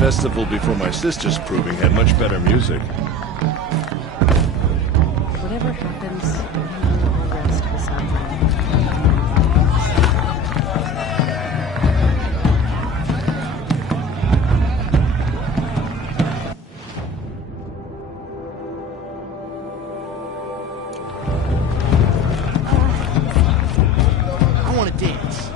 festival before my sister's proving had much better music. Whatever happens, I'll rest beside you. I want to dance.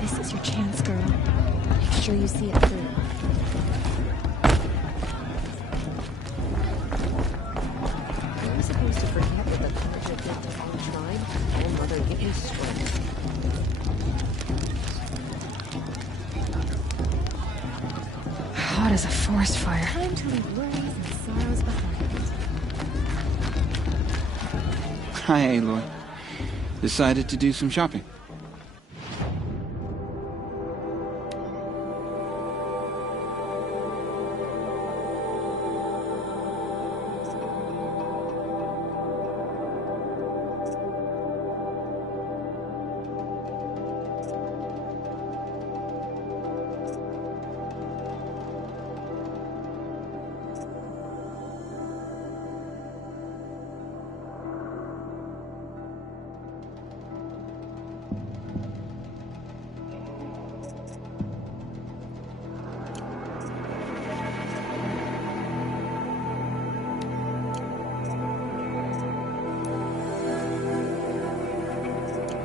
This is your chance, girl. Make sure you see it through. I'm supposed to forget that the project left us on tribe? Oh, mother, get me straight. Hot as a forest fire. Time to leave worries and sorrows behind. Hi, Aloy. Decided to do some shopping.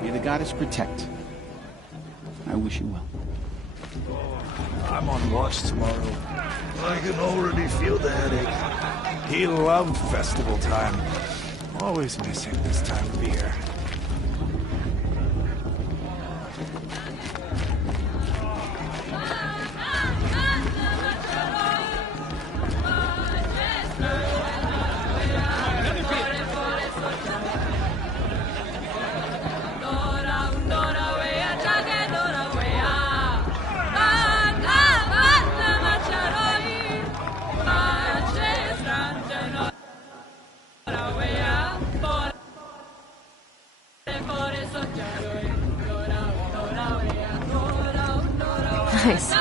May the goddess protect. I wish you well. I'm on watch tomorrow. I can already feel the headache. He loved festival time. Always miss him this time of year. Nice.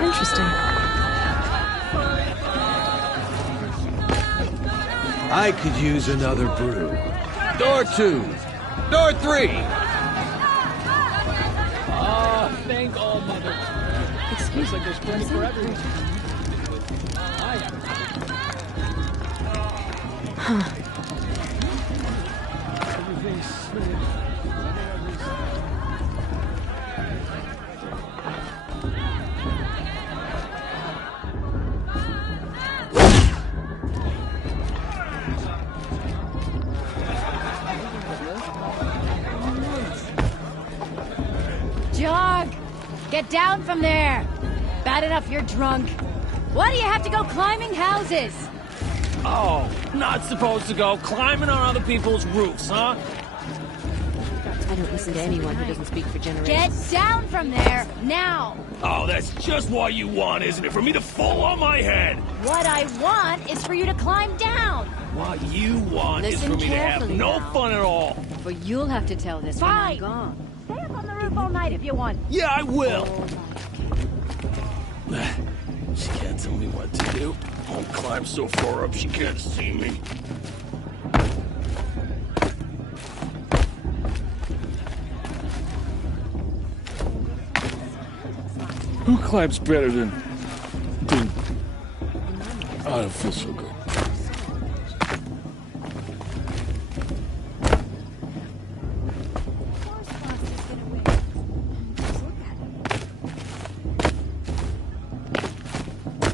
Interesting. I could use another brew. Door 2. Door 3. Thank all mother. Excuse me. Like there's plenty for everyone. Huh. Jog! Get down from there! Bad enough you're drunk. Why do you have to go climbing houses? Oh, not supposed to go climbing on other people's roofs, huh? I don't listen to anyone who doesn't speak for generations. Get down from there, now! Oh, that's just what you want, isn't it? For me to fall on my head. What I want is for you to climb down! What you want is Listen for me to have carefully no now. fun at all. But you'll have to tell this when I'm Fine. gone. Stay up on the roof all night if you want. Yeah, I will. Oh, She can't tell me what to do. I'll climb so far up she can't see me. Who climbs better than... I don't feel so good.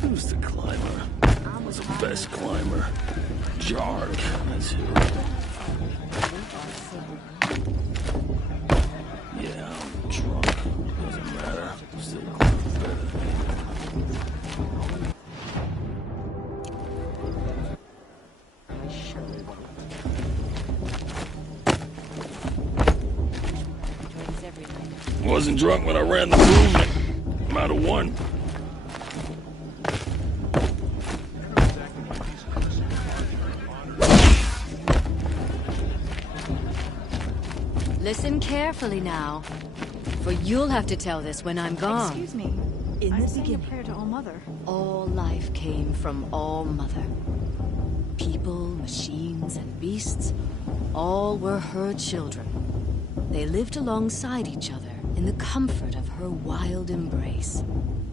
Who's the climber? Who's the best climber? Jarg, that's who. Yeah, I'm drunk. Doesn't matter. Still climb better than me. Wasn't drunk when I ran the movement. I'm out of one. Listen carefully now, for you'll have to tell this when I'm gone. Excuse me. In I'm the saying a beginning, prayer to All Mother. all life came from All Mother. People, machines, and beasts, all were her children. They lived alongside each other in the comfort of her wild embrace.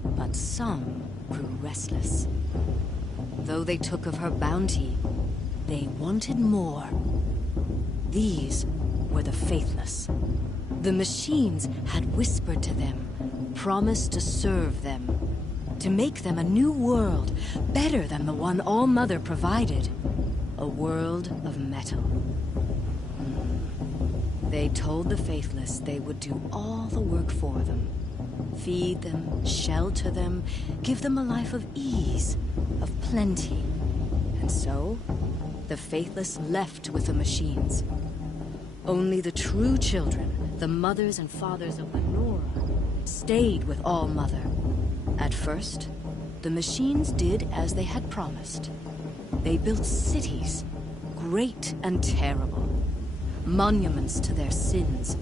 But some grew restless. Though they took of her bounty, they wanted more. These were the faithless. The machines had whispered to them, promised to serve them, to make them a new world, better than the one All Mother provided. A world of metal. They told the faithless they would do all the work for them. Feed them, shelter them, give them a life of ease, of plenty. And so, the faithless left with the machines. Only the true children, the mothers and fathers of Lenora, stayed with All Mother. At first, the machines did as they had promised. They built cities, great and terrible, monuments to their sins.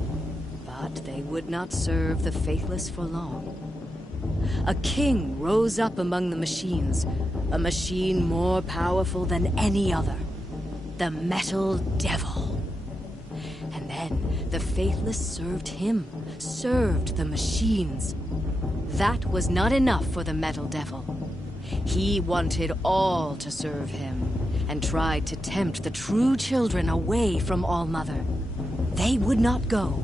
But they would not serve the faithless for long. A king rose up among the machines, a machine more powerful than any other. The Metal Devil. And then the faithless served him, served the machines. That was not enough for the Metal Devil. He wanted all to serve him, and tried to tempt the true children away from All Mother. They would not go.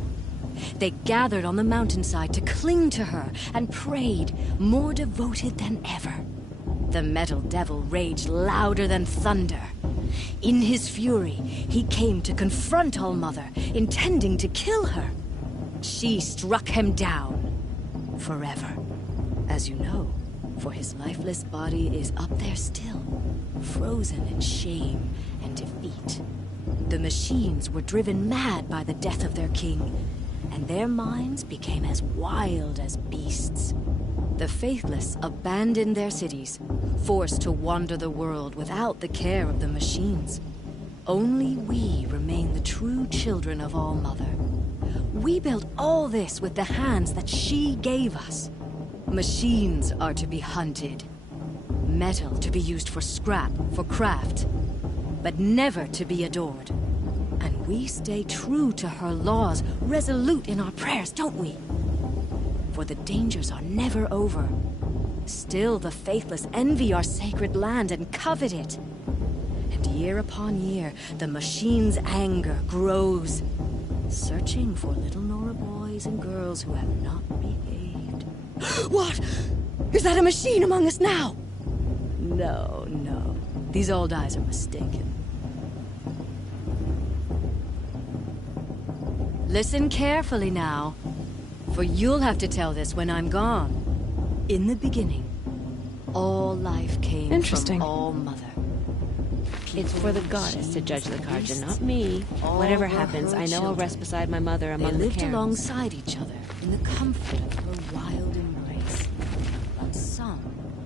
They gathered on the mountainside to cling to her and prayed, more devoted than ever. The Metal Devil raged louder than thunder. In his fury, he came to confront All Mother, intending to kill her. She struck him down. Forever. As you know, for his lifeless body is up there still, frozen in shame and defeat. The machines were driven mad by the death of their king, and their minds became as wild as beasts. The faithless abandoned their cities, forced to wander the world without the care of the machines. Only we remain the true children of All Mother. We built all this with the hands that she gave us. Machines are to be hunted. Metal to be used for scrap, for craft. But never to be adored. And we stay true to her laws, resolute in our prayers, don't we? For the dangers are never over. Still the faithless envy our sacred land and covet it. And year upon year, the machine's anger grows, searching for little Nora boys and girls who have not behaved. What? Is that a machine among us now? No, no. These old eyes are mistaken. Listen carefully now, for you'll have to tell this when I'm gone. In the beginning, all life came Interesting. from All Mother. It's for the goddess to judge the cards and not me. Whatever happens, I know I'll rest beside my mother They among the lived cairns. alongside each other in the comfort of her wild embrace. But some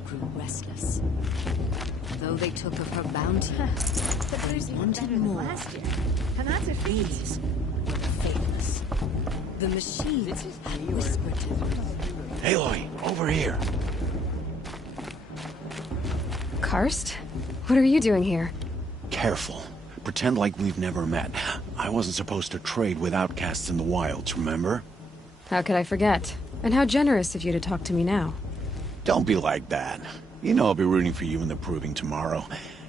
grew restless. Though they took of her bounty, But they there's even wanted better than more. last year. And that's a feat. These were the faithless. The machines had whispered to them. Aloy, over here. Karst? What are you doing here? Careful. Pretend like we've never met. I wasn't supposed to trade with outcasts in the wilds, remember? How could I forget? And how generous of you to talk to me now. Don't be like that. You know I'll be rooting for you in the proving tomorrow.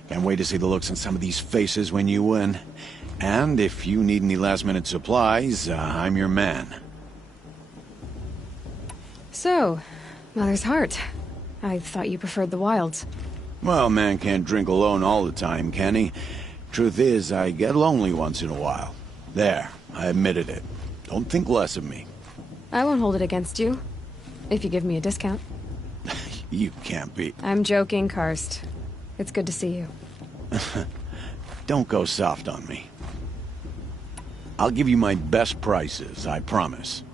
Can't wait to see the looks on some of these faces when you win. And if you need any last-minute supplies, I'm your man. So, Mother's Heart. I thought you preferred the wilds. Well, man can't drink alone all the time, can he? Truth is, I get lonely once in a while. There, I admitted it. Don't think less of me. I won't hold it against you. If you give me a discount. You can't be. I'm joking, Karst. It's good to see you. Don't go soft on me. I'll give you my best prices, I promise.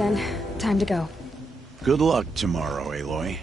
right then. Time to go. Good luck tomorrow, Aloy.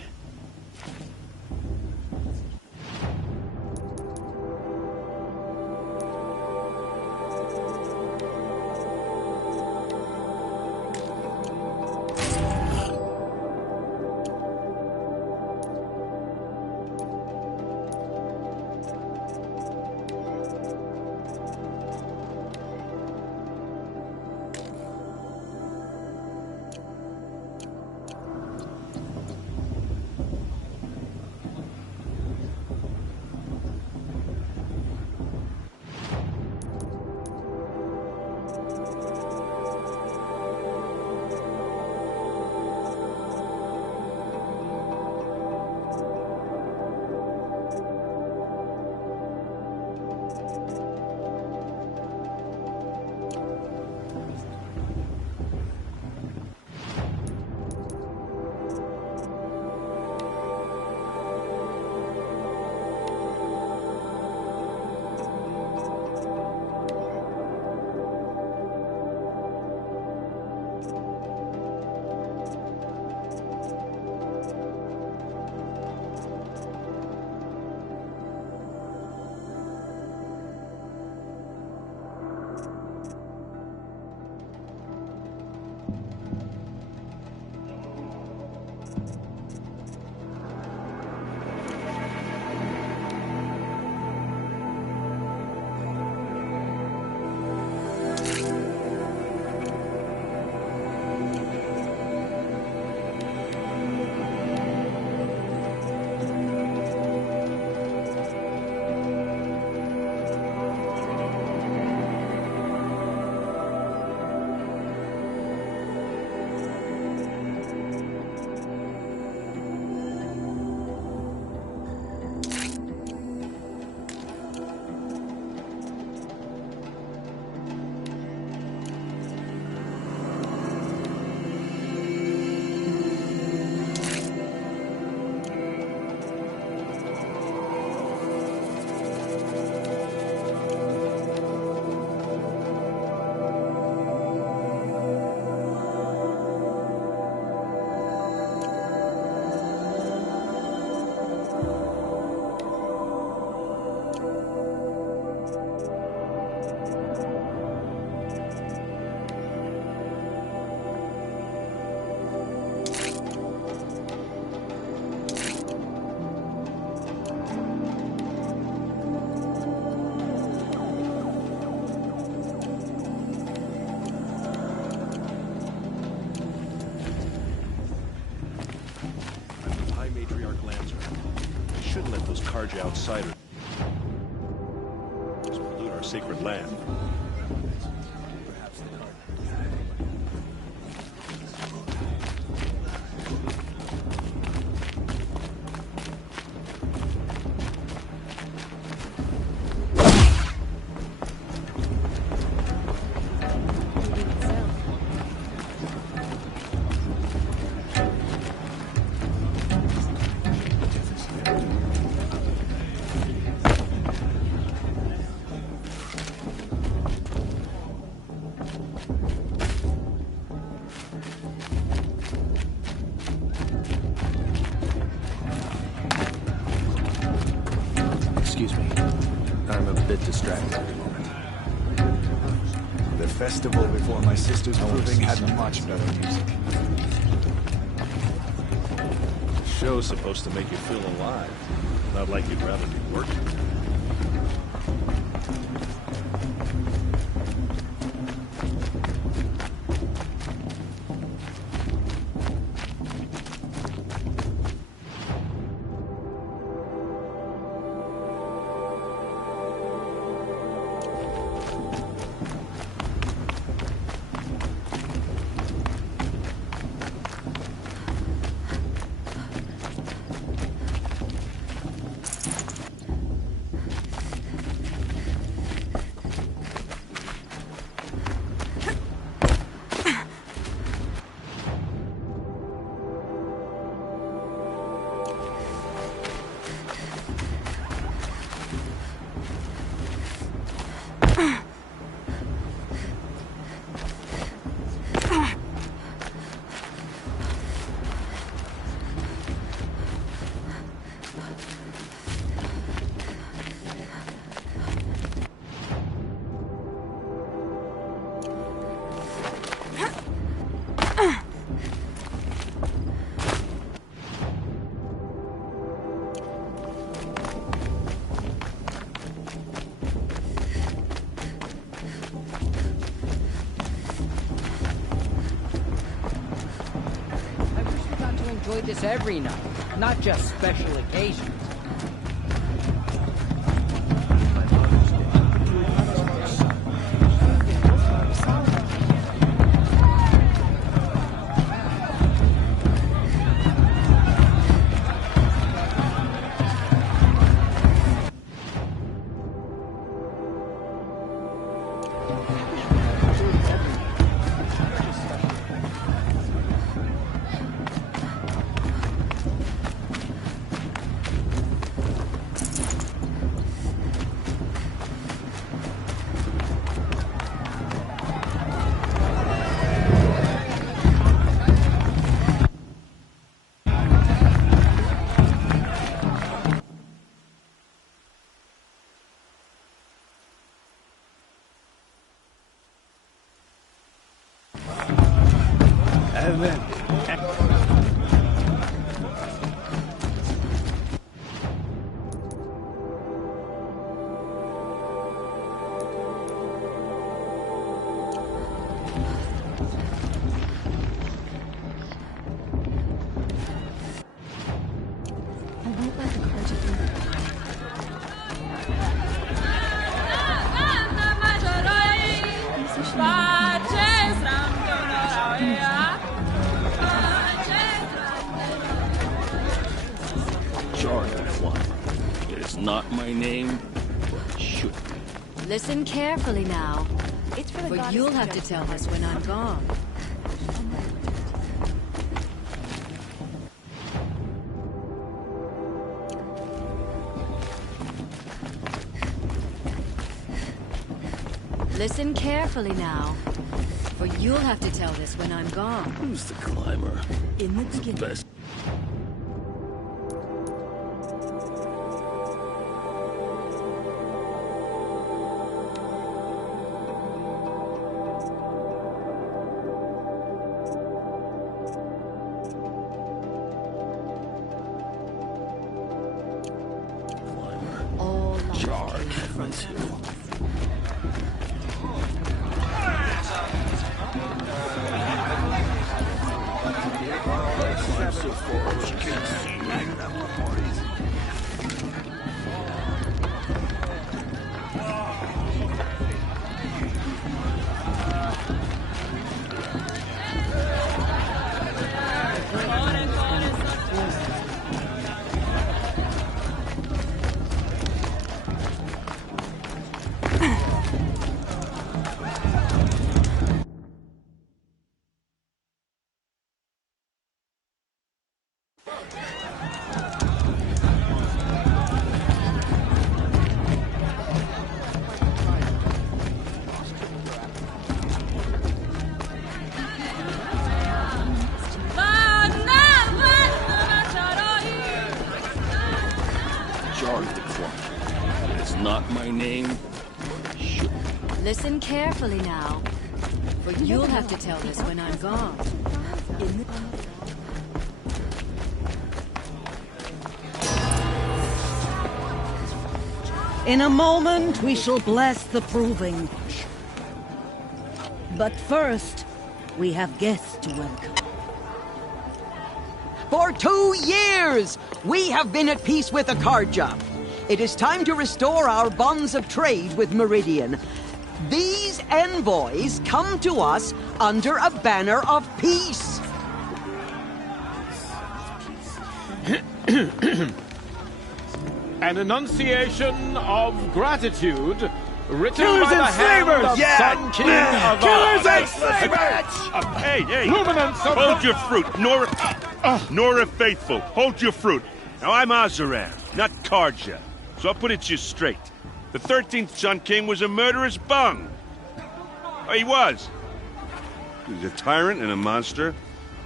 Shouldn't let those Karja outsiders pollute our sacred land. Excuse me. I'm a bit distracted at the moment. The festival before my sister's proving had much better music. The show's supposed to make you feel alive, not like you'd rather be working. do this every night, not just special occasions. Not my name, but it should be. Listen carefully now. It's for the For goddess you'll who have to gets tell the us when I'm gone. Listen carefully now. For you'll have to tell this when I'm gone. Who's the climber? In the beginning. Best. All life Jark, came from me too. So far, she can't see me. It's not my name. Should. Listen carefully now. For you'll have to tell this when I'm gone. In the... In a moment, we shall bless the proving. But first, we have guests to welcome. For 2 years, we have been at peace with Akarja. It is time to restore our bonds of trade with Meridian. These envoys come to us under a banner of peace. An enunciation of gratitude written Killers by the and hand slavers! of Yeah! Sun King of Killers and slavers! Hey! Luminance of Hold your fruit, Nora Faithful. Hold your fruit. Now, I'm Azaran, not Karja. So I'll put it to you straight. The 13th Sun King was a murderous bung. Oh, he was. He was a tyrant and a monster.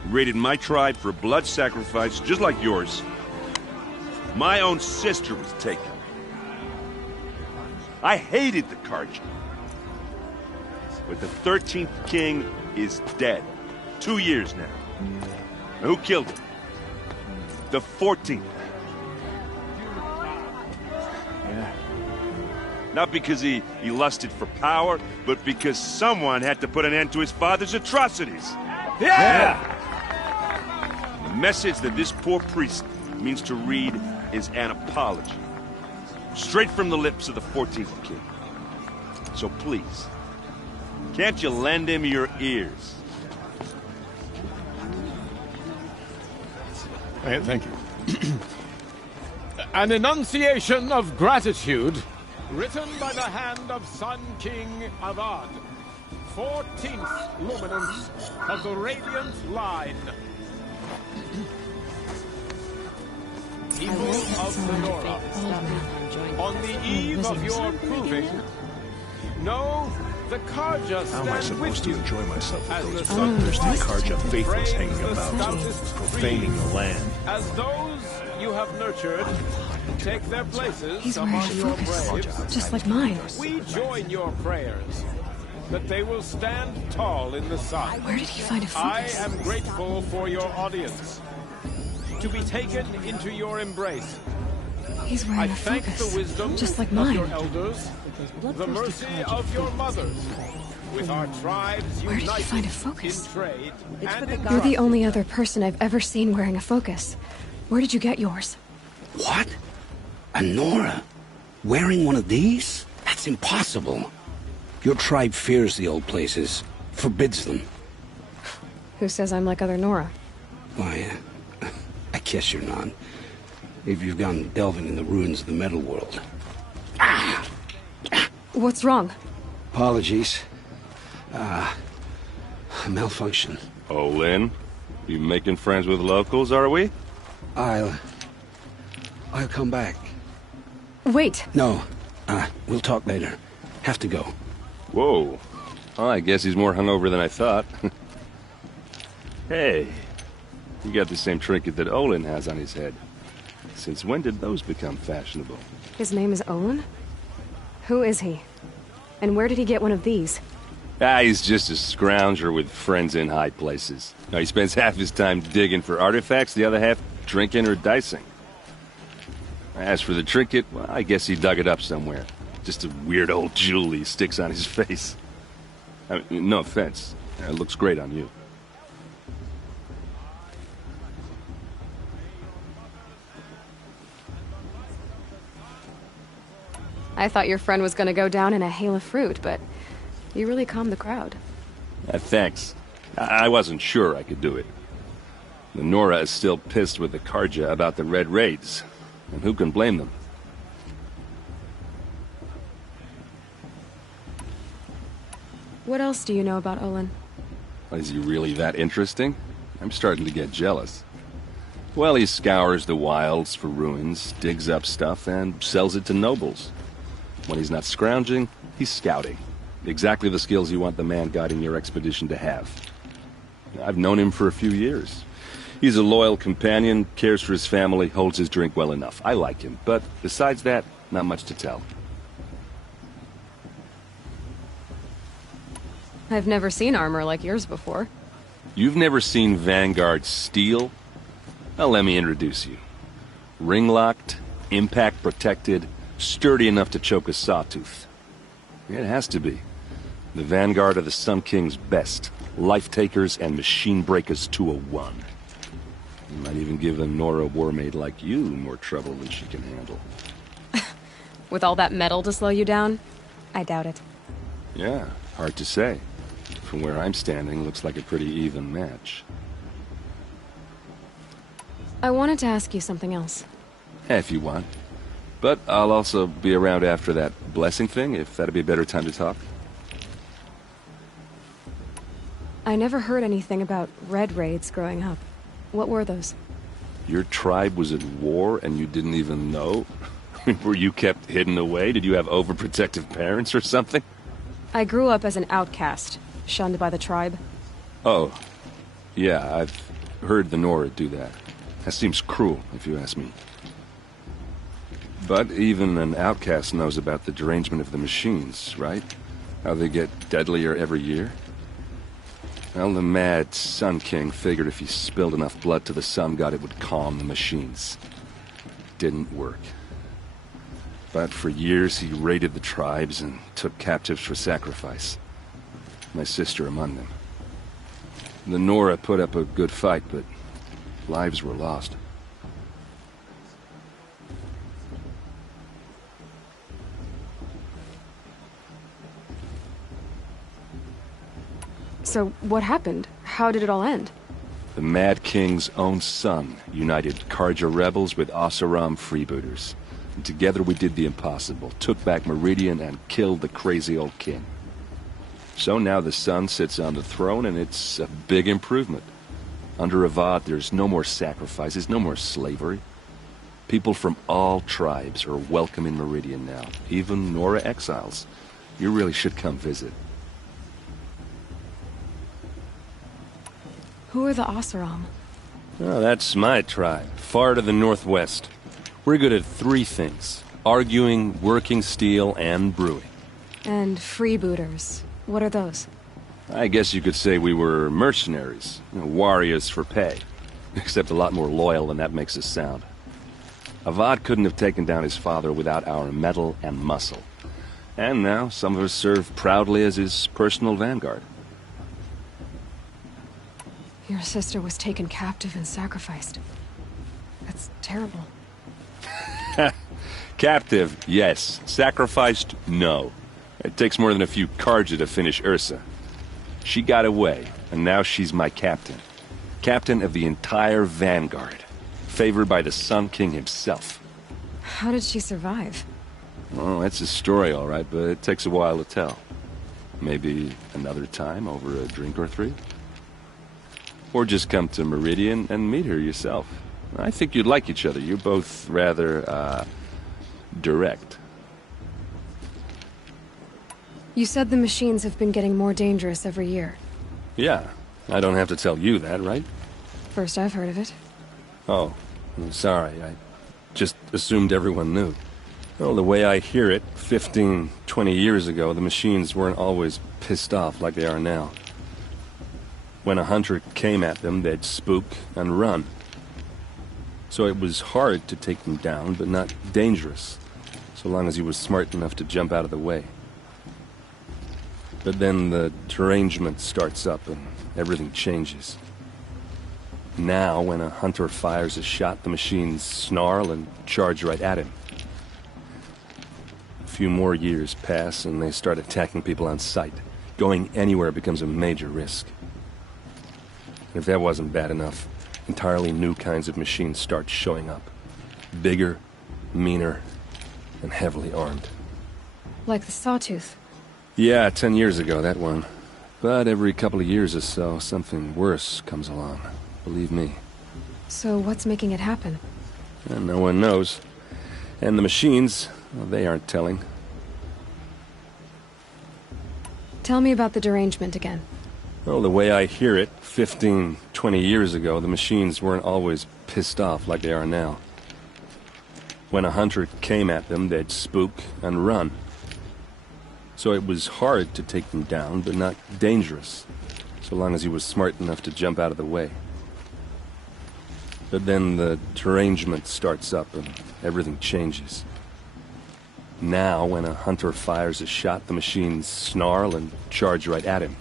He raided my tribe for blood sacrifice, just like yours. My own sister was taken. I hated the Karja. But the 13th king is dead. 2 years now. Now who killed him? The 14th. Yeah. Not because he lusted for power, but because someone had to put an end to his father's atrocities. Yeah! The message that this poor priest means to read is an apology. Straight from the lips of the 14th king. So please, can't you lend him your ears? Thank you. An enunciation of gratitude, written by the hand of Sun King Avad, 14th luminance of the Radiant Line. People of the Nora, on the eve of your proving, know the Karja How am I stand supposed with to you enjoy myself as with the those bloodthirsty Karja faithless frames hanging the about, stoutest profaning trees. the land? As those you have nurtured take their places He's wearing among your focus, braves, just like mine. we join your prayers that they will stand tall in the sun. Where did he find a focus? I am grateful for your audience, to be taken into your embrace. He's wearing I a thank focus, the wisdom just like of mine. your elders, the mercy of your mothers, with our tribes Where did he united find a focus? in trade and in You're the only other person I've ever seen wearing a focus. Where did you get yours? What? A Nora? Wearing one of these? That's impossible. Your tribe fears the old places, forbids them. Who says I'm like other Nora? Why, I guess you're not. If you've gone delving in the ruins of the metal world. What's wrong? Apologies. Malfunction. Oh, Lynn? You making friends with locals, are we? I'll come back. Wait. No. We'll talk later. Have to go. Whoa. Well, I guess he's more hungover than I thought. Hey. You got the same trinket that Olin has on his head. Since when did those become fashionable? His name is Owen? Who is he? And where did he get one of these? He's just a scrounger with friends in high places. Now, he spends half his time digging for artifacts, the other half drinking or dicing. As for the trinket, well, I guess he dug it up somewhere. Just a weird old jewel he sticks on his face. I mean, no offense. It looks great on you. I thought your friend was gonna go down in a hail of fruit, but you really calmed the crowd. Thanks. I wasn't sure I could do it. The Nora is still pissed with the Karja about the Red Raids, and who can blame them? What else do you know about Olin? Is he really that interesting? I'm starting to get jealous. Well, he scours the wilds for ruins, digs up stuff, and sells it to nobles. When he's not scrounging, he's scouting. Exactly the skills you want the man guiding your expedition to have. I've known him for a few years. He's a loyal companion, cares for his family, holds his drink well enough. I like him, but besides that, not much to tell. I've never seen armor like yours before. You've never seen Vanguard steel? Well, let me introduce you. Ring-locked, impact-protected, sturdy enough to choke a sawtooth. It has to be. The Vanguard are the Sun King's best. Life-takers and machine-breakers to a one. You might even give a Nora warmaid like you more trouble than she can handle. With all that metal to slow you down? I doubt it. Yeah, hard to say. From where I'm standing, looks like a pretty even match. I wanted to ask you something else. If you want. But I'll also be around after that blessing thing, if that'd be a better time to talk. I never heard anything about Red Raids growing up. What were those? Your tribe was at war and you didn't even know? Were you kept hidden away? Did you have overprotective parents or something? I grew up as an outcast, shunned by the tribe. Oh. Yeah, I've heard the Nora do that. That seems cruel, if you ask me. But even an outcast knows about the derangement of the machines, right? How they get deadlier every year? Well, the mad Sun King figured if he spilled enough blood to the Sun God, it would calm the machines. Didn't work. But for years, he raided the tribes and took captives for sacrifice. My sister among them. The Nora put up a good fight, but lives were lost. So, what happened? How did it all end? The Mad King's own son united Karja rebels with Oseram freebooters. And together we did the impossible, took back Meridian and killed the crazy old king. So now the son sits on the throne, and it's a big improvement. Under Avad, there's no more sacrifices, no more slavery. People from all tribes are welcome in Meridian now, even Nora exiles. You really should come visit. Who are the Oseram? Oh, that's my tribe, far to the northwest. We're good at 3 things: arguing, working steel, and brewing. And freebooters. What are those? I guess you could say we were mercenaries, warriors for pay. Except a lot more loyal than that makes us sound. Avad couldn't have taken down his father without our metal and muscle. And now some of us serve proudly as his personal vanguard. Your sister was taken captive and sacrificed. That's terrible. Captive, yes. Sacrificed, no. It takes more than a few Karja to finish Ursa. She got away, and now she's my captain. Captain of the entire vanguard. Favored by the Sun King himself. How did she survive? Oh, that's a story, all right, but it takes a while to tell. Maybe another time over a drink or 3? Or just come to Meridian and meet her yourself. I think you'd like each other. You're both rather, direct. You said the machines have been getting more dangerous every year. Yeah, I don't have to tell you that, right? First I've heard of it. Oh, I'm sorry. I just assumed everyone knew. Well, the way I hear it, 15, 20 years ago, the machines weren't always pissed off like they are now. When a hunter came at them, they'd spook and run. So it was hard to take them down, but not dangerous, so long as he was smart enough to jump out of the way. But then the derangement starts up and everything changes. Now, when a hunter fires a shot, the machines snarl and charge right at him. A few more years pass and they start attacking people on sight. Going anywhere becomes a major risk. And if that wasn't bad enough, entirely new kinds of machines start showing up. Bigger, meaner, and heavily armed. Like the Sawtooth. Yeah, 10 years ago, that one. But every couple of years or so, something worse comes along. Believe me. So what's making it happen? And no one knows. And the machines, well, they aren't telling. Tell me about the derangement again. Well, the way I hear it, 15, 20 years ago, the machines weren't always pissed off like they are now. When a hunter came at them, they'd spook and run. So it was hard to take them down, but not dangerous, so long as he was smart enough to jump out of the way. But then the derangement starts up and everything changes. Now, when a hunter fires a shot, the machines snarl and charge right at him.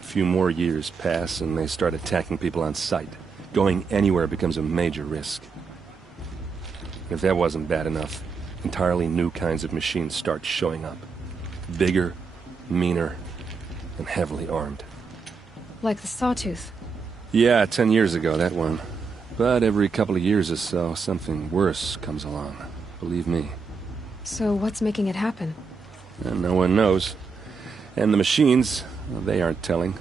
A few more years pass and they start attacking people on sight. Going anywhere becomes a major risk. If that wasn't bad enough, entirely new kinds of machines start showing up. Bigger, meaner, and heavily armed. Like the Sawtooth. Yeah, 10 years ago, that one. But every couple of years or so, something worse comes along. Believe me. So what's making it happen? And no one knows. And the machines, well, they aren't telling.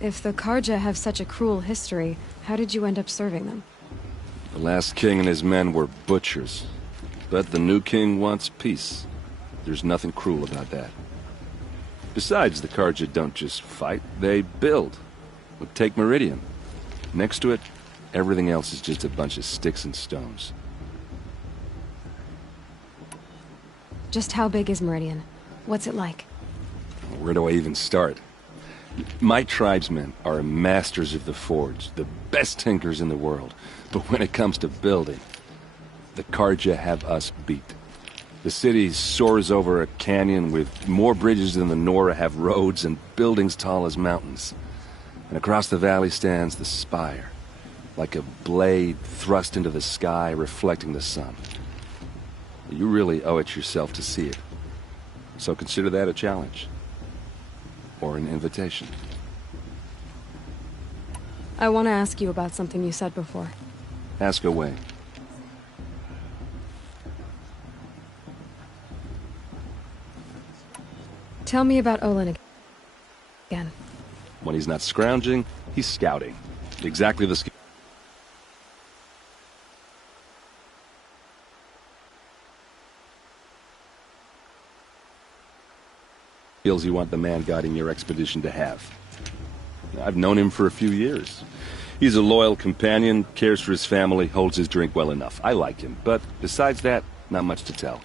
If the Karja have such a cruel history, how did you end up serving them? The last king and his men were butchers. But the new king wants peace. There's nothing cruel about that. Besides, the Karja don't just fight, they build. Take Meridian. Next to it, everything else is just a bunch of sticks and stones. Just how big is Meridian? What's it like? Where do I even start? My tribesmen are masters of the forge, the best tinkers in the world. But when it comes to building, the Karja have us beat. The city soars over a canyon with more bridges than the Nora have roads and buildings tall as mountains. And across the valley stands the spire, like a blade thrust into the sky, reflecting the sun. You really owe it yourself to see it. So consider that a challenge. Or an invitation. I want to ask you about something you said before. Ask away. Tell me about Olin again. When he's not scrounging, he's scouting. Exactly the skills you want the man guiding your expedition to have. I've known him for a few years. He's a loyal companion, cares for his family, holds his drink well enough. I like him, but besides that, not much to tell.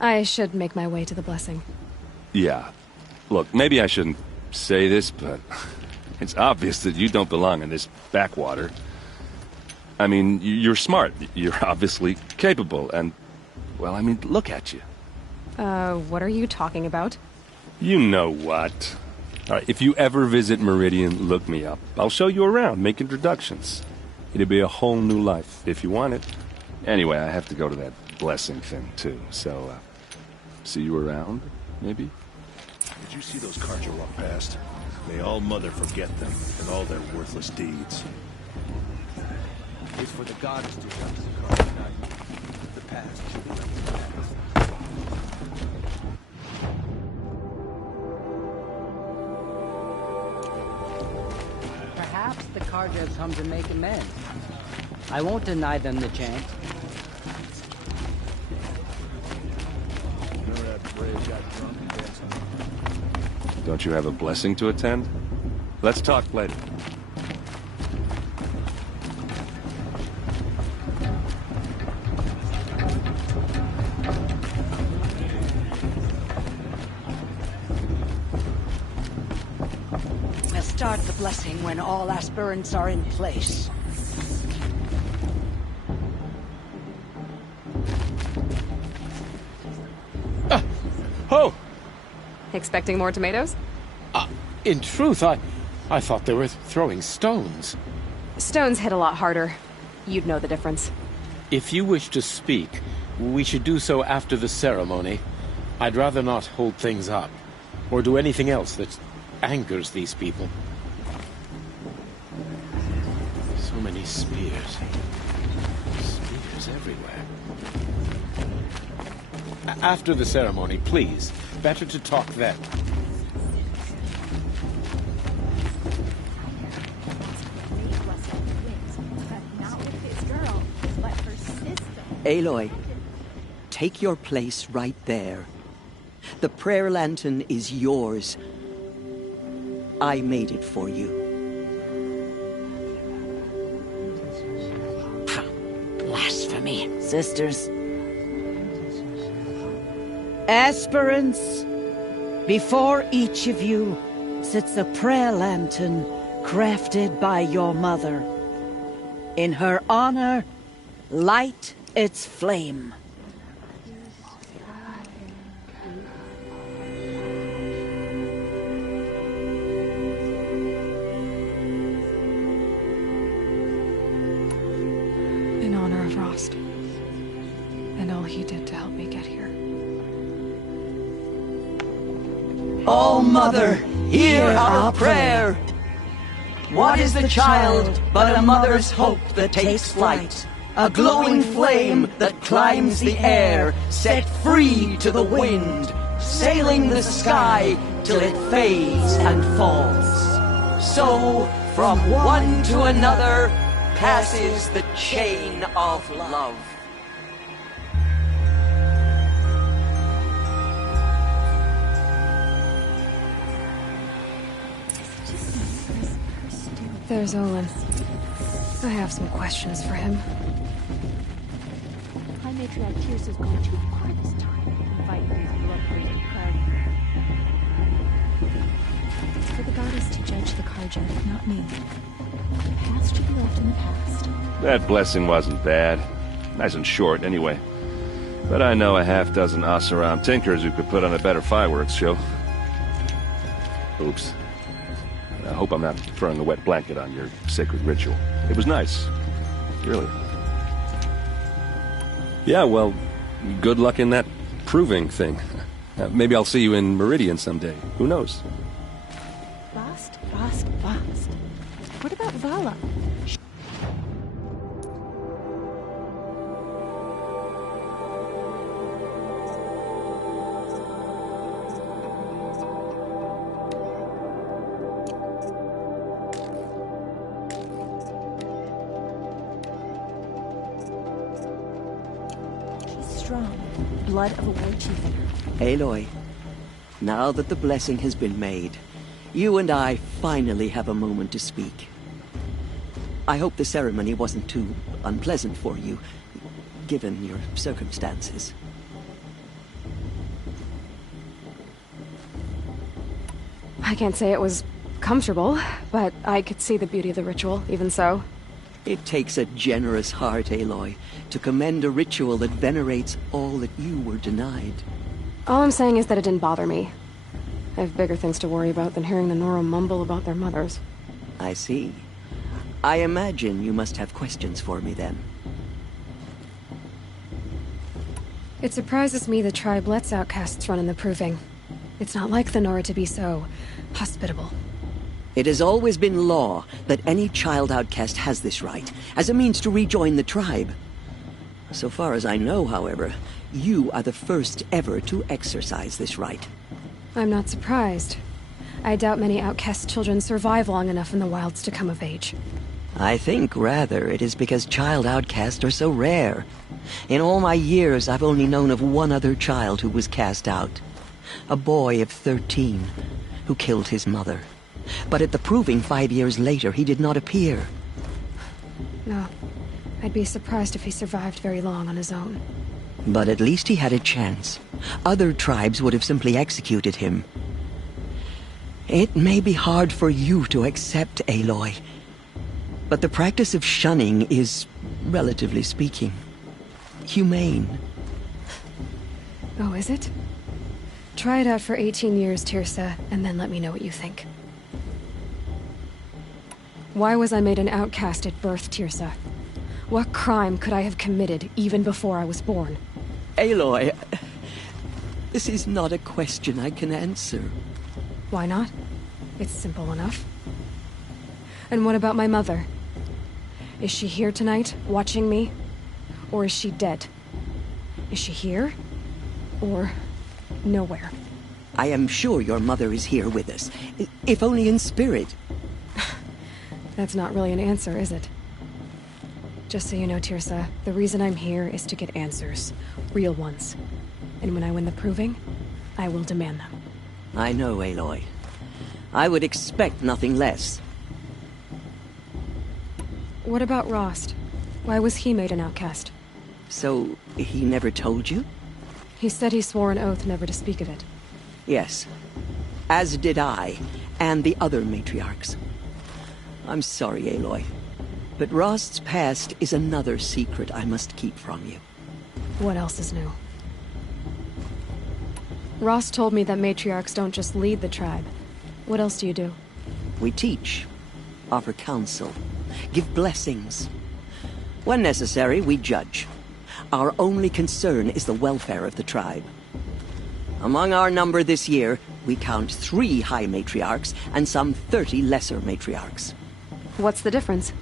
I should make my way to the blessing. Yeah. Look, maybe I shouldn't say this, but it's obvious that you don't belong in this backwater. I mean, you're smart. You're obviously capable, and, well, I mean, look at you. What are you talking about? You know what. All right, if you ever visit Meridian, look me up. I'll show you around, make introductions. It'll be a whole new life, if you want it. Anyway, I have to go to that blessing thing, too, so, see you around, maybe? Did you see those Karja walk past? May all mother forget them and all their worthless deeds. It's for the goddess to judge the Karja, not you. The past should be left in the past. Perhaps the Karja have come to make amends. I won't deny them the chance. Remember that brave got drunk and danced on. Don't you have a blessing to attend? Let's talk later. We'll start the blessing when all aspirants are in place. Oh! Expecting more tomatoes? In truth, I thought they were throwing stones. Stones hit a lot harder. You'd know the difference. If you wish to speak, we should do so after the ceremony. I'd rather not hold things up, or do anything else that angers these people. So many spears. Spears everywhere. After the ceremony, please. Better to talk then. Aloy, take your place right there. The prayer lantern is yours. I made it for you. Blasphemy, sisters. Aspirants, before each of you sits a prayer lantern crafted by your mother. In her honor, light its flame. In honor of Rost. And all he did to help me get here. Oh, Mother, hear our prayer. What is the child but a mother's hope that takes flight? A glowing flame that climbs the air, set free to the wind, sailing the sky till it fades and falls. So, from one to another, passes the chain of love. There's Olin. I have some questions for him. High Matriarch Tears has gone too far this time, inviting these bloodthirsty crowd. It's for the goddess to judge the Karja, not me. The past should be left in the past. That blessing wasn't bad. Nice and short, anyway. But I know a half-dozen Oseram tinkers who could put on a better fireworks show. Oops. I hope I'm not throwing a wet blanket on your sacred ritual. It was nice. Really. Yeah, well, good luck in that proving thing. Maybe I'll see you in Meridian someday. Who knows? Fast, fast, fast. What about Vala? Strong. Blood of a war chief in her. Aloy, now that the blessing has been made, you and I finally have a moment to speak. I hope the ceremony wasn't too unpleasant for you, given your circumstances. I can't say it was comfortable, but I could see the beauty of the ritual, even so. It takes a generous heart, Aloy, to commend a ritual that venerates all that you were denied. All I'm saying is that it didn't bother me. I have bigger things to worry about than hearing the Nora mumble about their mothers. I see. I imagine you must have questions for me, then. It surprises me the tribe lets outcasts run in the proving. It's not like the Nora to be so hospitable. It has always been law that any child outcast has this right, as a means to rejoin the tribe. So far as I know, however, you are the first ever to exercise this right. I'm not surprised. I doubt many outcast children survive long enough in the wilds to come of age. I think, rather, it is because child outcasts are so rare. In all my years, I've only known of one other child who was cast out. A boy of 13, who killed his mother. But at the proving 5 years later, he did not appear. No. I'd be surprised if he survived very long on his own. But at least he had a chance. Other tribes would have simply executed him. It may be hard for you to accept, Aloy, but the practice of shunning is, relatively speaking, humane. Oh, is it? Try it out for 18 years, Tirsa, and then let me know what you think. Why was I made an outcast at birth, Tirsa? What crime could I have committed even before I was born? Aloy, this is not a question I can answer. Why not? It's simple enough. And what about my mother? Is she here tonight, watching me? Or is she dead? Is she here? Or nowhere? I am sure your mother is here with us, if only in spirit. That's not really an answer, is it? Just so you know, Tirsa, the reason I'm here is to get answers. Real ones. And when I win the proving, I will demand them. I know, Aloy. I would expect nothing less. What about Rost? Why was he made an outcast? So, he never told you? He said he swore an oath never to speak of it. Yes. As did I, and the other matriarchs. I'm sorry, Aloy, but Rost's past is another secret I must keep from you. What else is new? Rost told me that matriarchs don't just lead the tribe. What else do you do? We teach, offer counsel, give blessings. When necessary, we judge. Our only concern is the welfare of the tribe. Among our number this year, we count 3 high matriarchs and some 30 lesser matriarchs. What's the difference?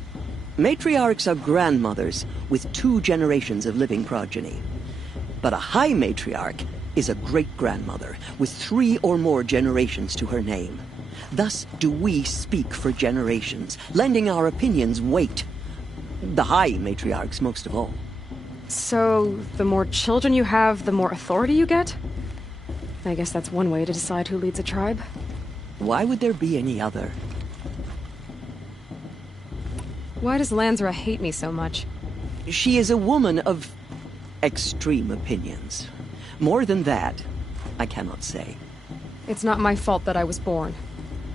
Matriarchs are grandmothers with 2 generations of living progeny. But a high matriarch is a great-grandmother with 3 or more generations to her name. Thus do we speak for generations, lending our opinions weight. The high matriarchs most of all. So, the more children you have, the more authority you get? I guess that's one way to decide who leads a tribe. Why would there be any other? Why does Lansra hate me so much? She is a woman of extreme opinions. More than that, I cannot say. It's not my fault that I was born,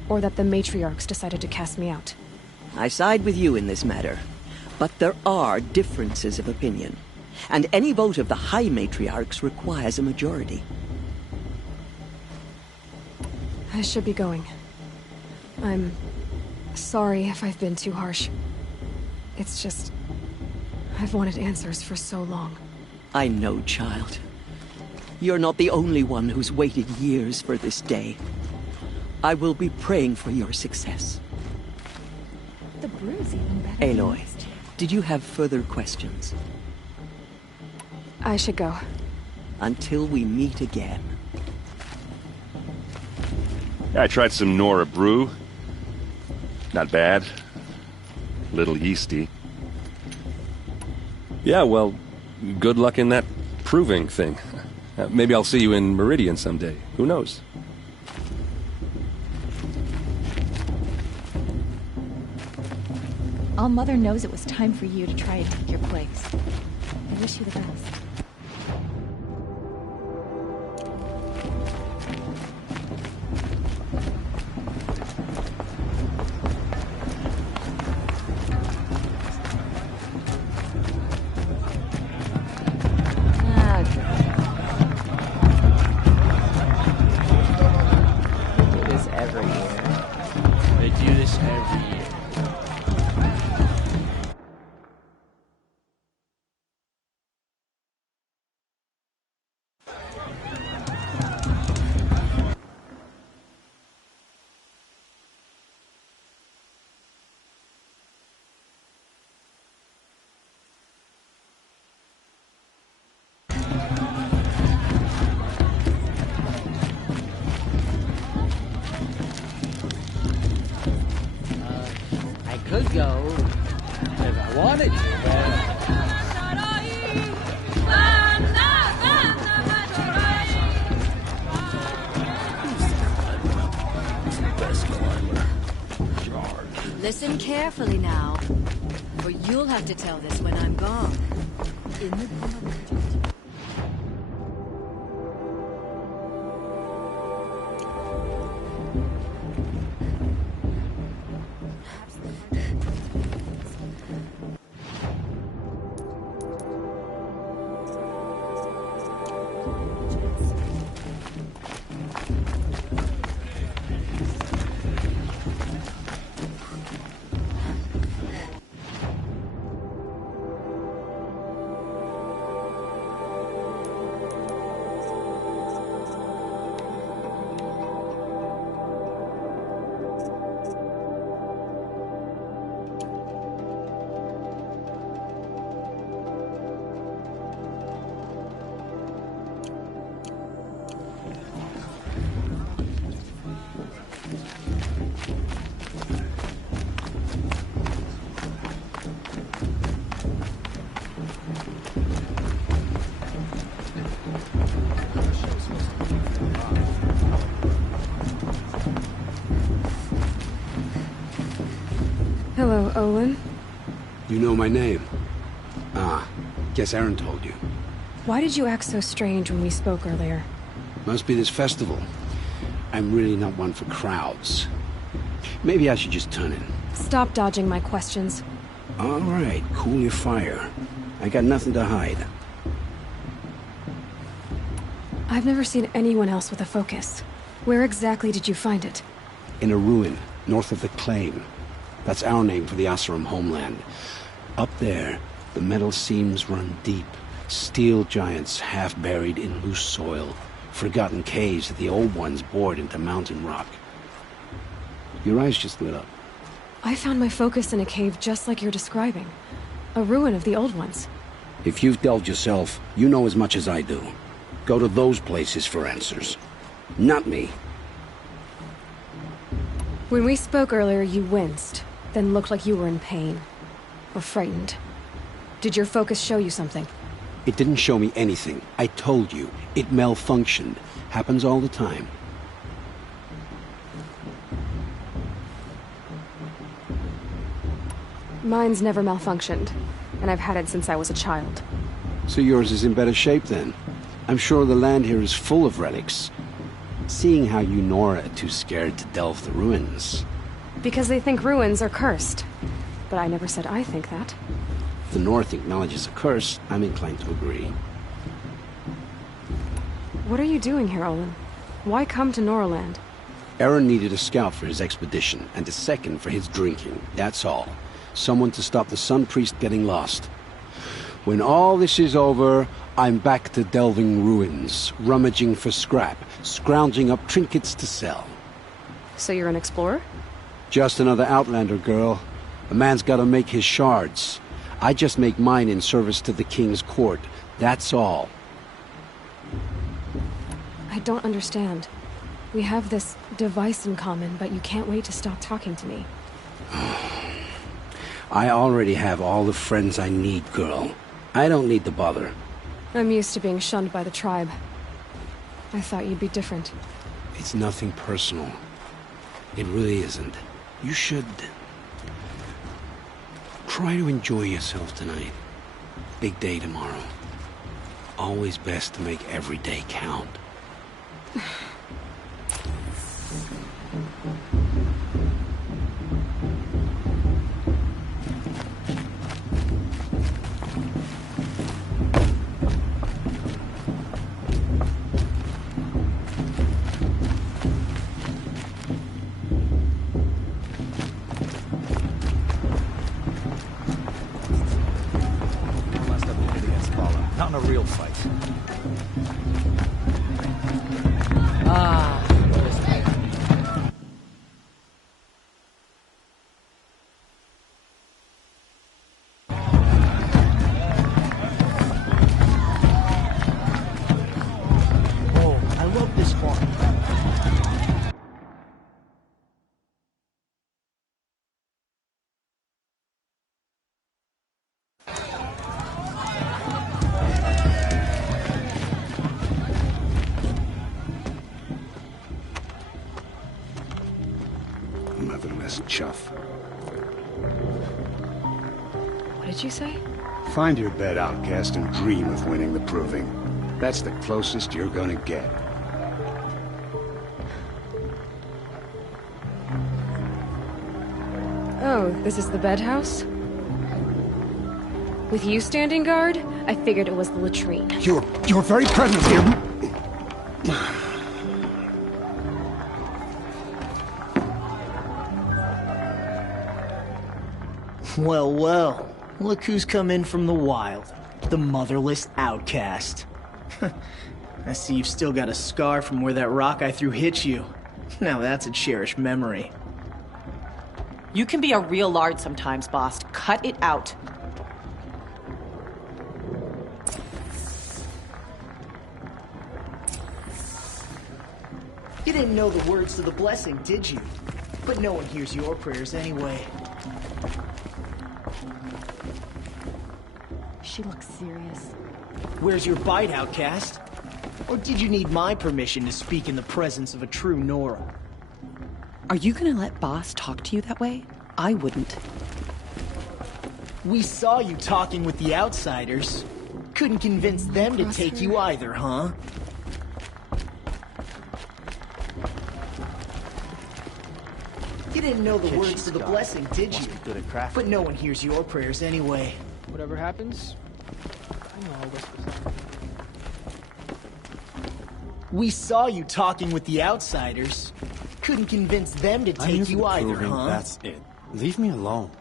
or that the matriarchs decided to cast me out. I side with you in this matter, but there are differences of opinion, and any vote of the high matriarchs requires a majority. I should be going. I'm Sorry if I've been too harsh. It's just... I've wanted answers for so long. I know, child. You're not the only one who's waited years for this day. I will be praying for your success. The brew's even better. Aloy, did you have further questions? I should go. Until we meet again. I tried some Nora brew. Not bad. Little yeasty. Yeah, well, good luck in that proving thing. Maybe I'll see you in Meridian someday. Who knows? All Mother knows it was time for you to try and take your place. I wish you the best. Could go if I wanted to, Listen carefully now, for you'll have to tell this when I'm gone. In the Hello, Olin. You know my name? Ah, guess Aaron told you. Why did you act so strange when we spoke earlier? Must be this festival. I'm really not one for crowds. Maybe I should just turn in. Stop dodging my questions. All right, cool your fire. I got nothing to hide. I've never seen anyone else with a focus. Where exactly did you find it? In a ruin, north of the Claim. That's our name for the Oseram homeland. Up there, the metal seams run deep. Steel giants half buried in loose soil. Forgotten caves that the old ones bored into mountain rock. Your eyes just lit up. I found my focus in a cave just like you're describing. A ruin of the old ones. If you've delved yourself, you know as much as I do. Go to those places for answers. Not me. When we spoke earlier, you winced, then looked like you were in pain. Or frightened. Did your focus show you something? It didn't show me anything. I told you. It malfunctioned. Happens all the time. Mine's never malfunctioned, and I've had it since I was a child. So yours is in better shape then. I'm sure the land here is full of relics. Seeing how you Nora are too scared to delve the ruins. Because they think ruins are cursed. But I never said I think that. If the North acknowledges a curse, I'm inclined to agree. What are you doing here, Olin? Why come to Noraland? Aaron needed a scout for his expedition, and a second for his drinking. That's all. Someone to stop the Sun Priest getting lost. When all this is over, I'm back to delving ruins, rummaging for scrap, scrounging up trinkets to sell. So you're an explorer? Just another Outlander, girl. A man's gotta make his shards. I just make mine in service to the King's court. That's all. I don't understand. We have this device in common, but you can't wait to stop talking to me. I already have all the friends I need, girl. I don't need the bother. I'm used to being shunned by the tribe. I thought you'd be different. It's nothing personal. It really isn't. You should... try to enjoy yourself tonight. Big day tomorrow. Always best to make every day count. Not in a real fight. Oh, I love this farm. Motherless chuff. What did you say? Find your bed, outcast, and dream of winning the proving. That's the closest you're gonna get. Oh, this is the bedhouse? With you standing guard, I figured it was the latrine. You're very present here. Well, well. Look who's come in from the wild. The motherless outcast. I see you've still got a scar from where that rock I threw hit you. Now that's a cherished memory. You can be a real lard sometimes, boss. Cut it out. You didn't know the words to the blessing, did you? But no one hears your prayers anyway. She looks serious. Where's your bite, outcast? Or did you need my permission to speak in the presence of a true Nora? Are you gonna let boss talk to you that way? I wouldn't. We saw you talking with the outsiders. Couldn't convince them to take you either, huh? You didn't know the words to the blessing, did you? But no one hears your prayers anyway. Whatever happens, I know I'll whisper. We saw you talking with the outsiders. Couldn't convince them to take you either, huh? That's it. Leave me alone.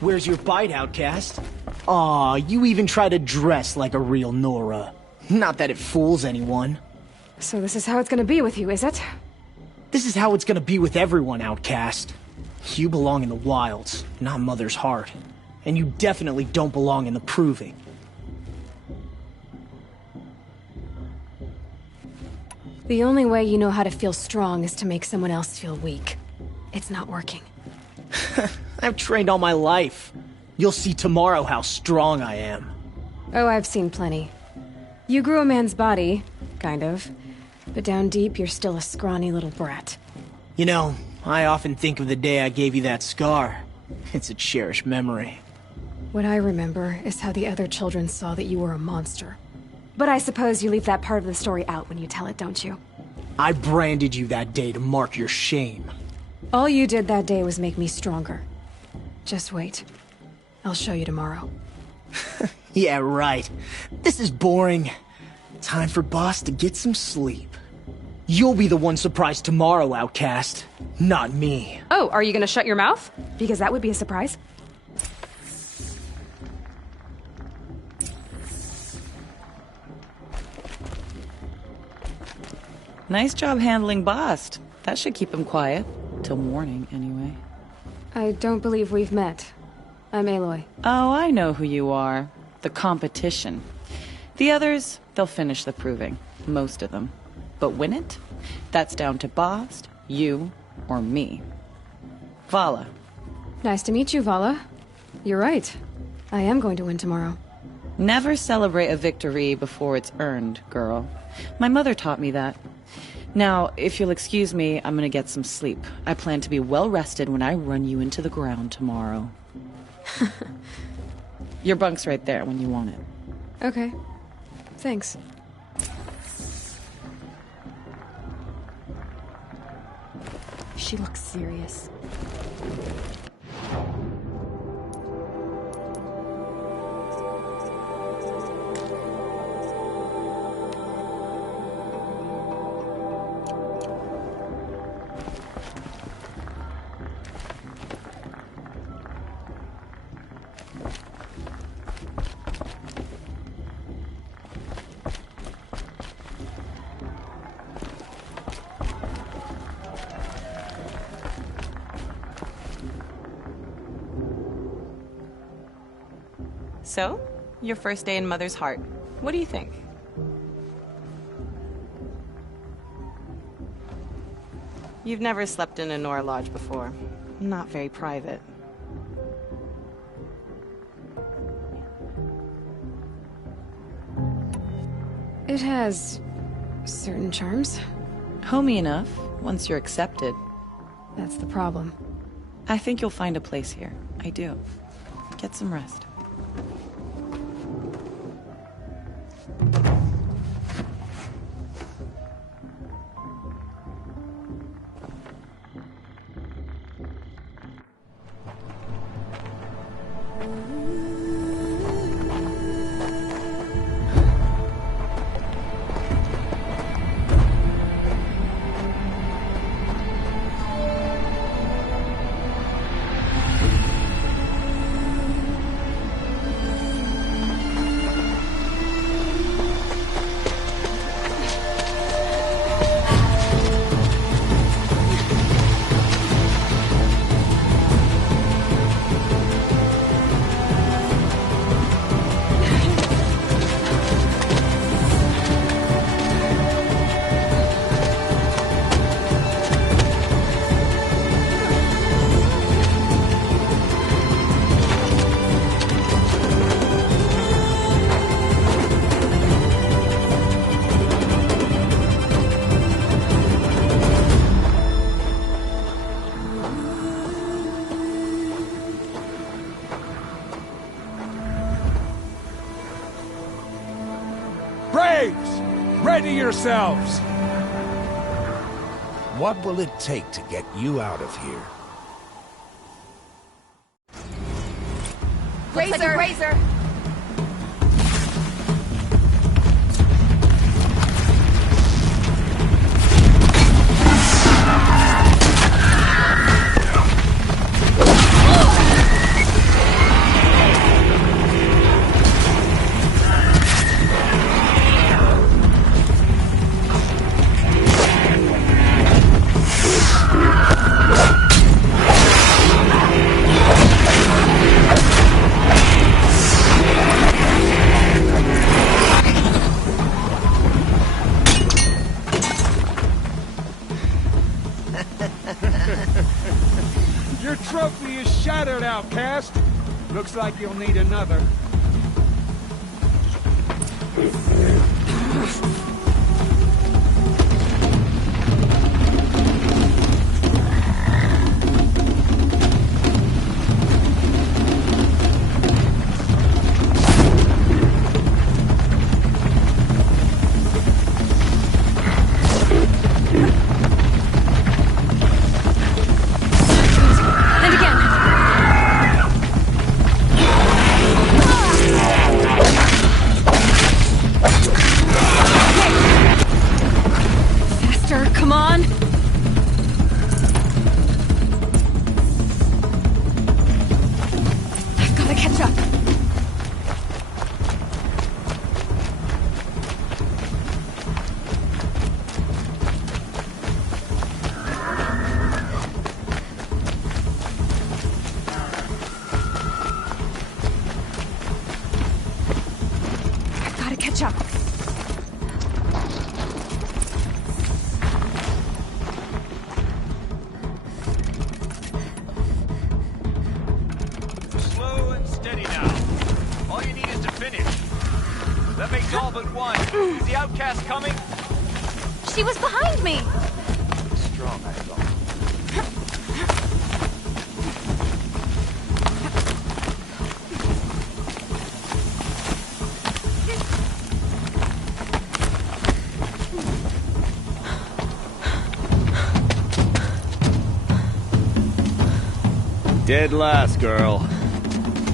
Where's your bite, outcast? Aw, you even try to dress like a real Nora. Not that it fools anyone. So this is how it's gonna be with you, is it? This is how it's gonna be with everyone, outcast. You belong in the wilds, not Mother's heart. And you definitely don't belong in the proving. The only way you know how to feel strong is to make someone else feel weak. It's not working. I've trained all my life. You'll see tomorrow how strong I am. Oh, I've seen plenty. You grew a man's body, kind of. But down deep, you're still a scrawny little brat. You know, I often think of the day I gave you that scar. It's a cherished memory. What I remember is how the other children saw that you were a monster. But I suppose you leave that part of the story out when you tell it, don't you? I branded you that day to mark your shame. All you did that day was make me stronger. Just wait. I'll show you tomorrow. Yeah, right. This is boring. Time for Boss to get some sleep. You'll be the one surprised tomorrow, outcast. Not me. Oh, are you gonna shut your mouth? Because that would be a surprise. Nice job handling Bast. That should keep him quiet. Till morning, anyway. I don't believe we've met. I'm Aloy. Oh, I know who you are. The competition. The others, they'll finish the proving. Most of them. But win it? That's down to Bast, you, or me. Vala. Nice to meet you, Vala. You're right. I am going to win tomorrow. Never celebrate a victory before it's earned, girl. My mother taught me that. Now, if you'll excuse me, I'm gonna get some sleep. I plan to be well rested when I run you into the ground tomorrow. Your bunk's right there when you want it. Okay. Thanks. She looks serious. So, your first day in Mother's Heart. What do you think? You've never slept in a Nora Lodge before. Not very private. It has certain charms. Homey enough, once you're accepted. That's the problem. I think you'll find a place here. I do. Get some rest. Ready yourselves! What will it take to get you out of here? Razor! Razor! Your trophy is shattered, outcast. Looks like you'll need another. And again. catch up! I've gotta catch up. Slow and steady now. All you need is to finish. That makes all but one. Is the outcast coming? She was behind me! Strong, I thought. Dead last, girl.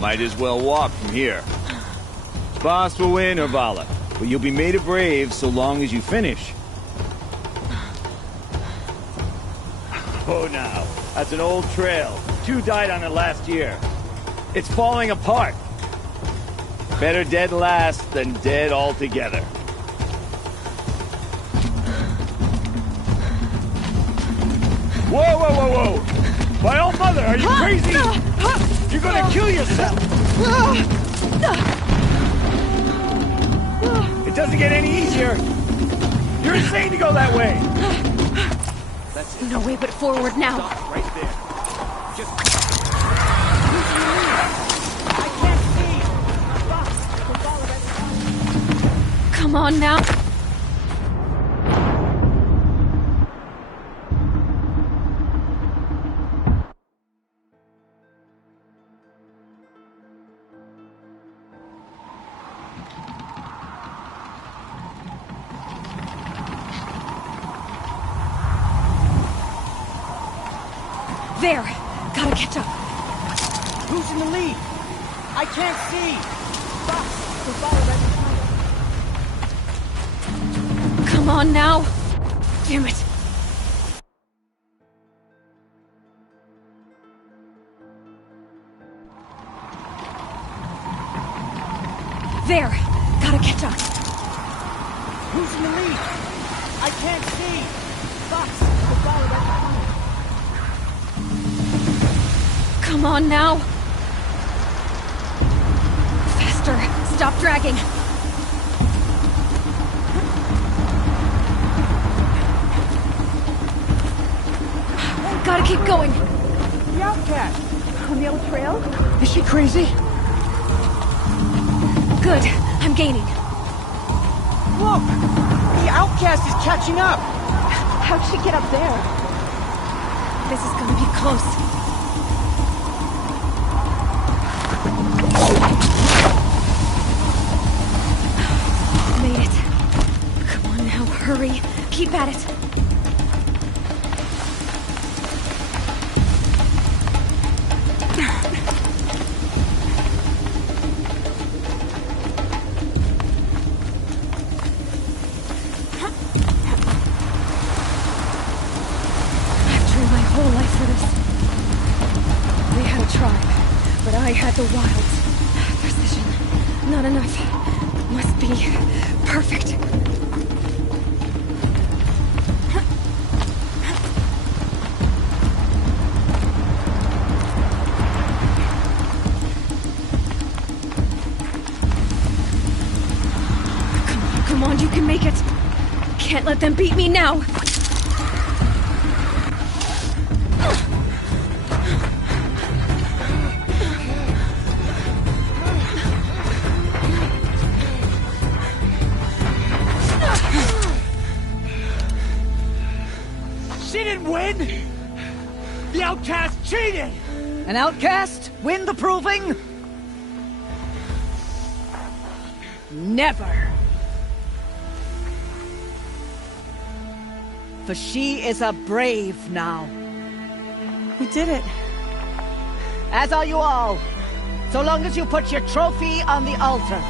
Might as well walk from here. Boss will win or Vala, but you'll be made a brave so long as you finish. Oh, now. That's an old trail. 2 died on it last year. It's falling apart. Better dead last than dead altogether. Whoa, whoa, whoa, whoa! My old mother, are you crazy? You're gonna kill yourself! It doesn't get any easier! You're insane to go that way! That's no way but forward now. Stop right there. Just... I can't see! Come on now. There! Gotta catch up! Who's in the lead? I can't see! Come on now! Damn it! There! Gotta catch up! Who's in the lead? I can't see! Come on now! Faster! Stop dragging! Gotta keep going! The outcast! On the old trail? Is she crazy? Good. I'm gaining. Look! The outcast is catching up! How'd she get up there? This is gonna be close. Made it. Come on now, hurry. Keep at it. I had the wilds. Precision. Not enough. Must be perfect. Come on, you can make it. Can't let them beat me now. The outcast cheated! An outcast win the proving? Never. For she is a brave now. We did it. As are you all. So long as you put your trophy on the altar.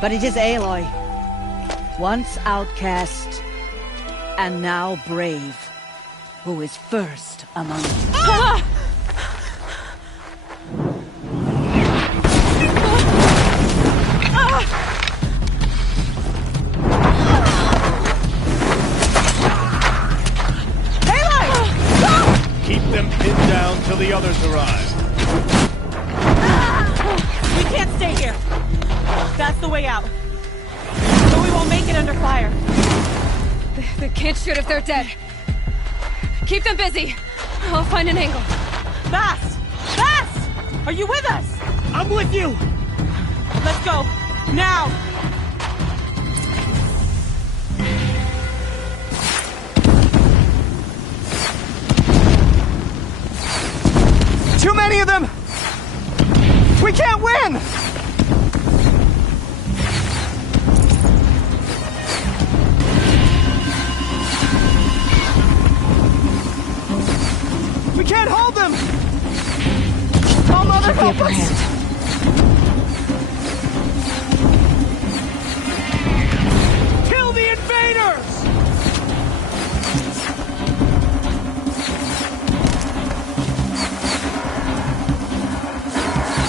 But it is Aloy. Once outcast, and now brave, who is first among you. arrived. We can't stay here. That's the way out. But we won't make it under fire. They can't shoot if they're dead. Keep them busy. I'll find an angle. Fast! Fast! Are you with us? I'm with you! Let's go. Now! Too many of them! We can't win! We can't hold them! Oh, Mother, help us! Kill the invaders!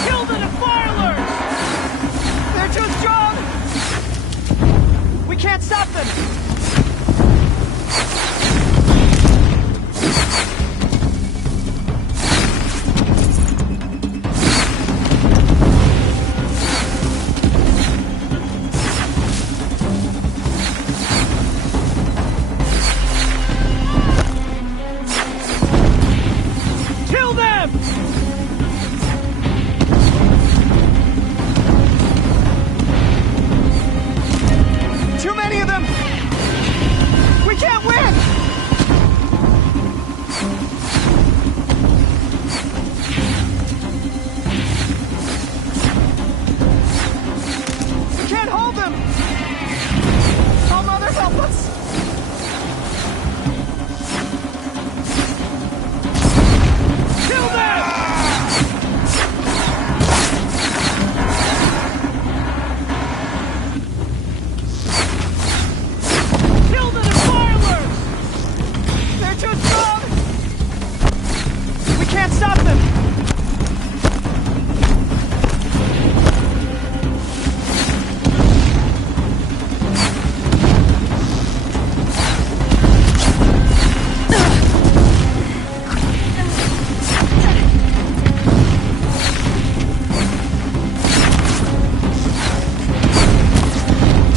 Kill the defilers! They're too strong! We can't stop them! Kill them! Too many of them! We can't win! We can't hold them! Oh, Mother, help us! Kill them! Kill the defilers! They're too strong! We can't stop them!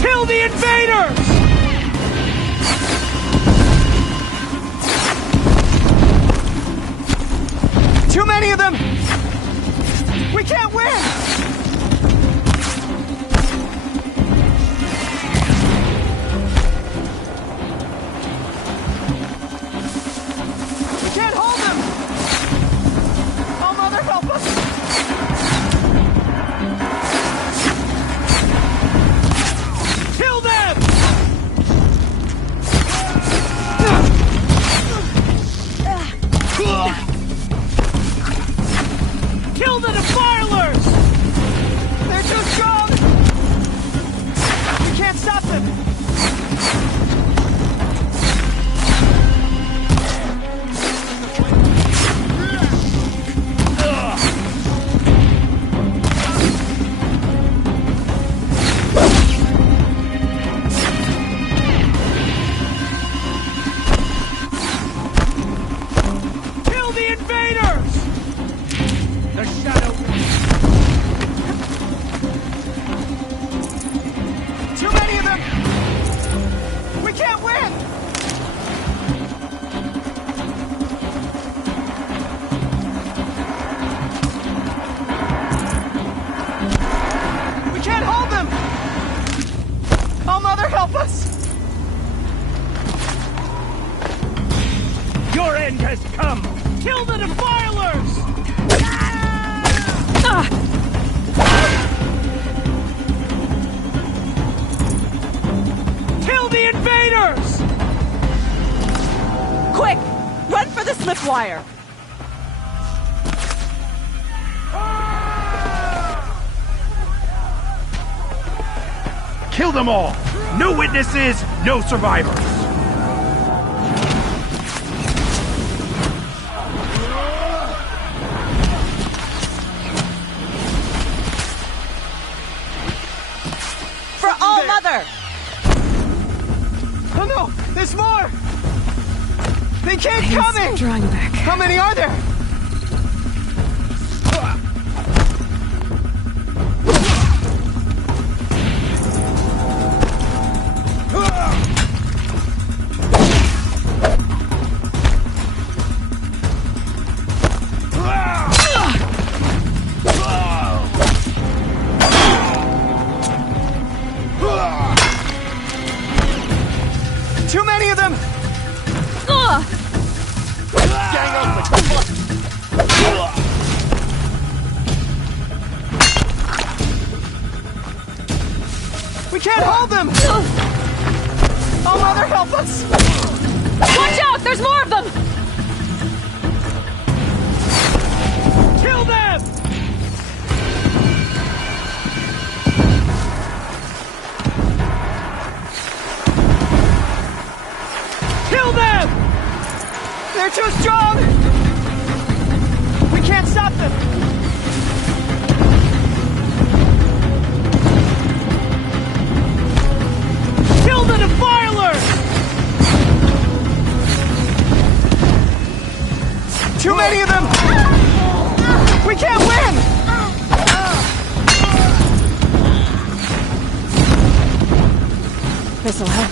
Kill the invaders! Too many of them! We can't win! We can't hold them! Oh, Mother, help us! Kill them! Kill the defilers! They're too strong! We can't stop them! Kill the invaders! The shadow. Too many of them! We can't win! We can't hold them! Oh, Mother, help us! Your end has come! Kill the defilers! Kill the invaders! Quick! Run for the slip wire! Kill them all! No witnesses, no survivors! For all Mother! Oh no! There's more! They keep He's coming! drawing back. How many are there? can't hold them! Oh, Mother, help us! Watch out! There's more of them! Kill them! Kill them! They're too strong! We can't stop them! Kill the Defiler! Too many of them! We can't win! This'll help.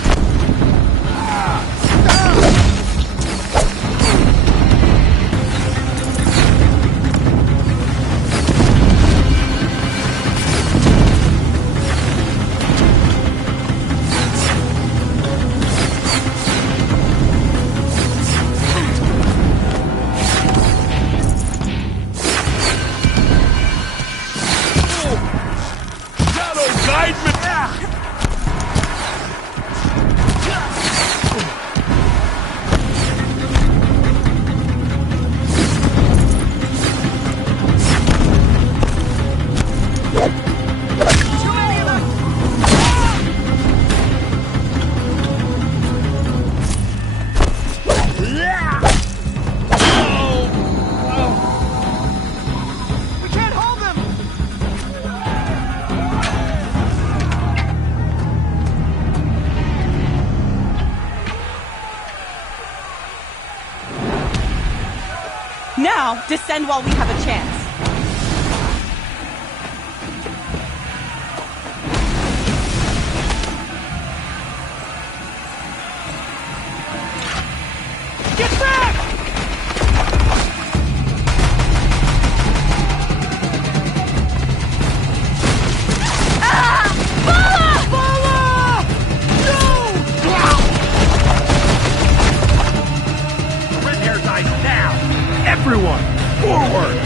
Now, descend while we have a chance. Get back! Surrender eyes now! Everyone, forward!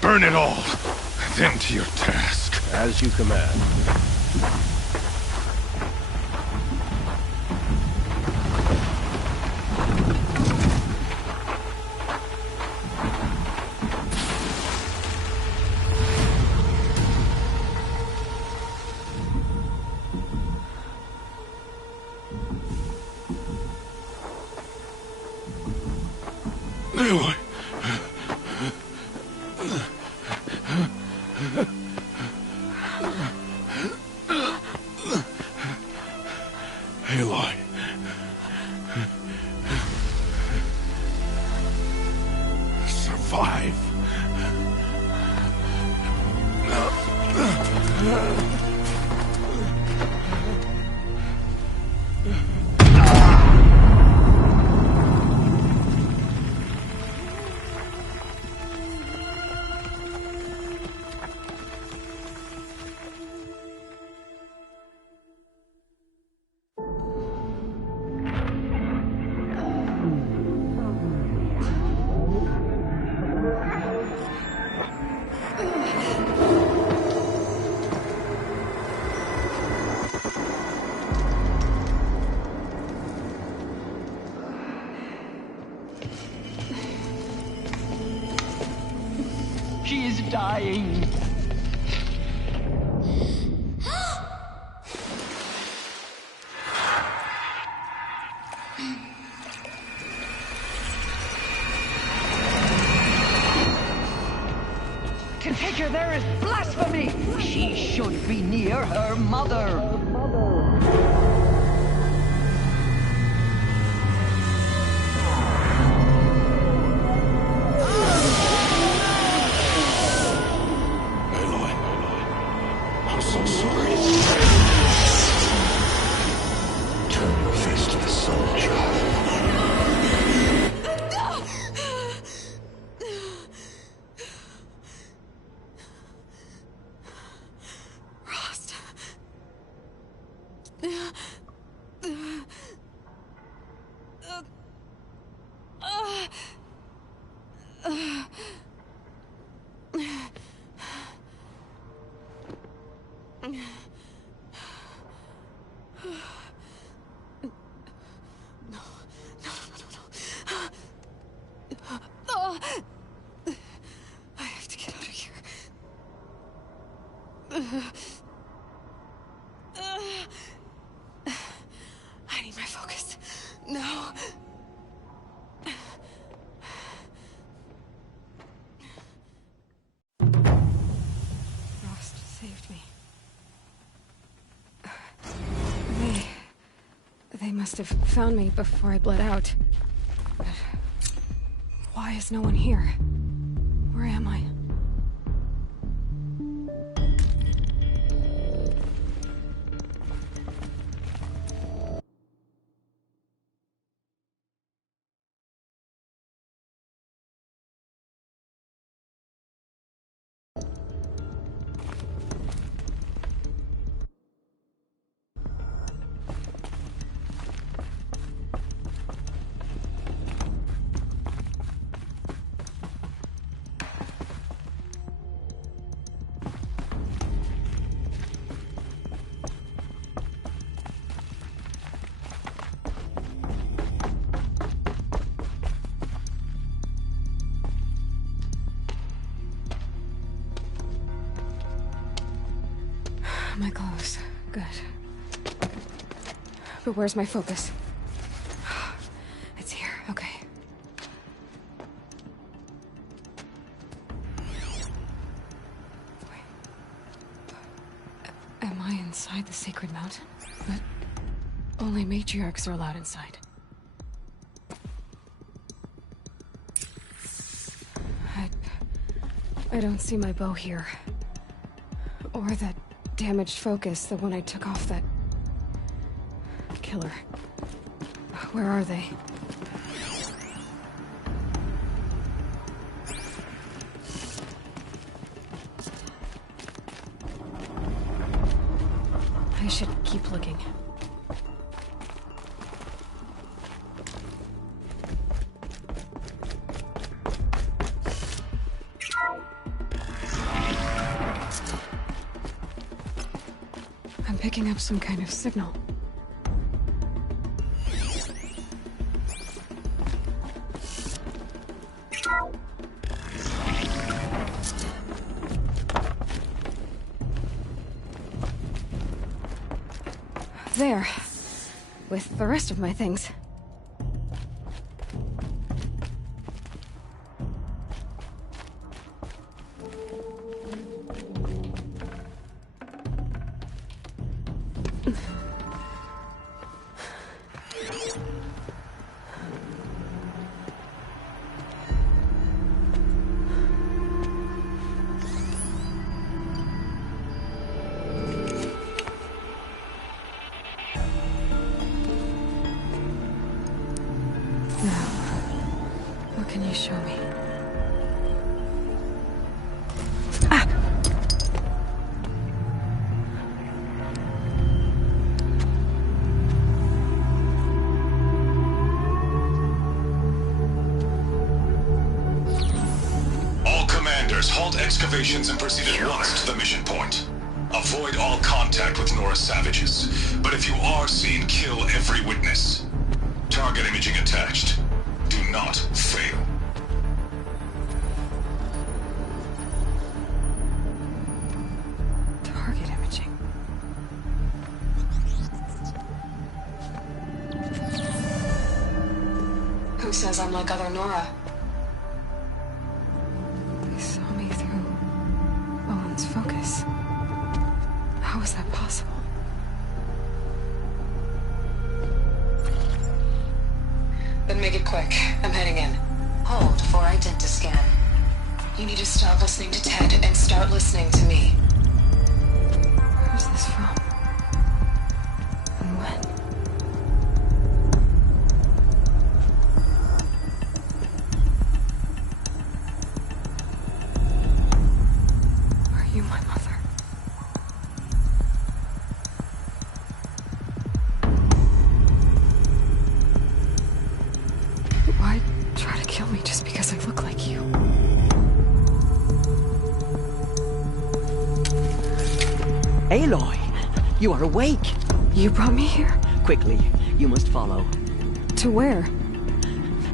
Burn it all, then to your task. As you command. Aloy. Aloy. Survive. She is dying. To take her there is blasphemy. She should be near her mother. I'm so sorry. Turn your face to the sun, child. Rost. I have to get out of here. I need my focus. No. Rost saved me. They must have found me before I bled out. But why is no one here? Where am I? My clothes. Good. But where's my focus? It's here. Okay. Wait. Am I inside the sacred mountain? But only matriarchs are allowed inside. I don't see my bow here. Or that damaged focus, the one I took off that... killer. Where are they? I should keep looking. I'm picking up some kind of signal. There. With the rest of my things. What can you show me? All commanders, halt excavations and proceed at once to the mission point. Avoid all contact with Nora savages, but if you are seen, kill every witness. Target imaging attached. Do not fail. Target imaging. Who says I'm like other Nora? They saw me through Owen's focus. How is that possible? Then make it quick. I'm heading in. Hold for identiscan. You need to stop listening to Ted and start listening to me. Where's this from? And when? Are you my mother? Why try to kill me just because I look like you? Aloy, you are awake. You brought me here? Quickly, you must follow. To where?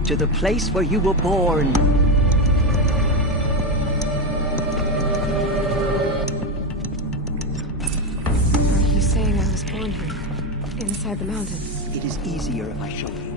To the place where you were born. Are you saying I was born here? Inside the mountain? It is easier if I show you.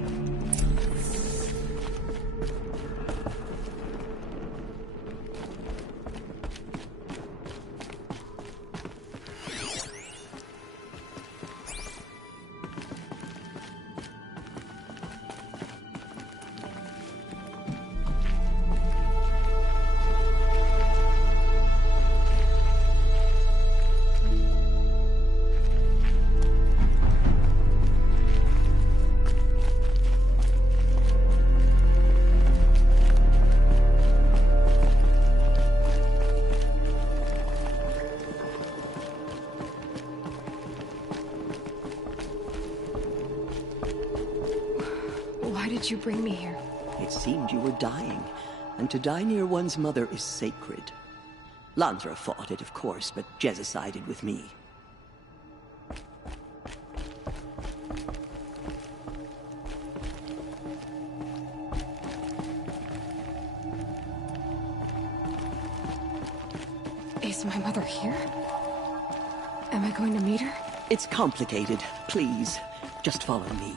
Why did you bring me here? It seemed you were dying, and to die near one's mother is sacred. Landra fought it, of course, but Jezza sided with me. Is my mother here? Am I going to meet her? It's complicated. Please, just follow me.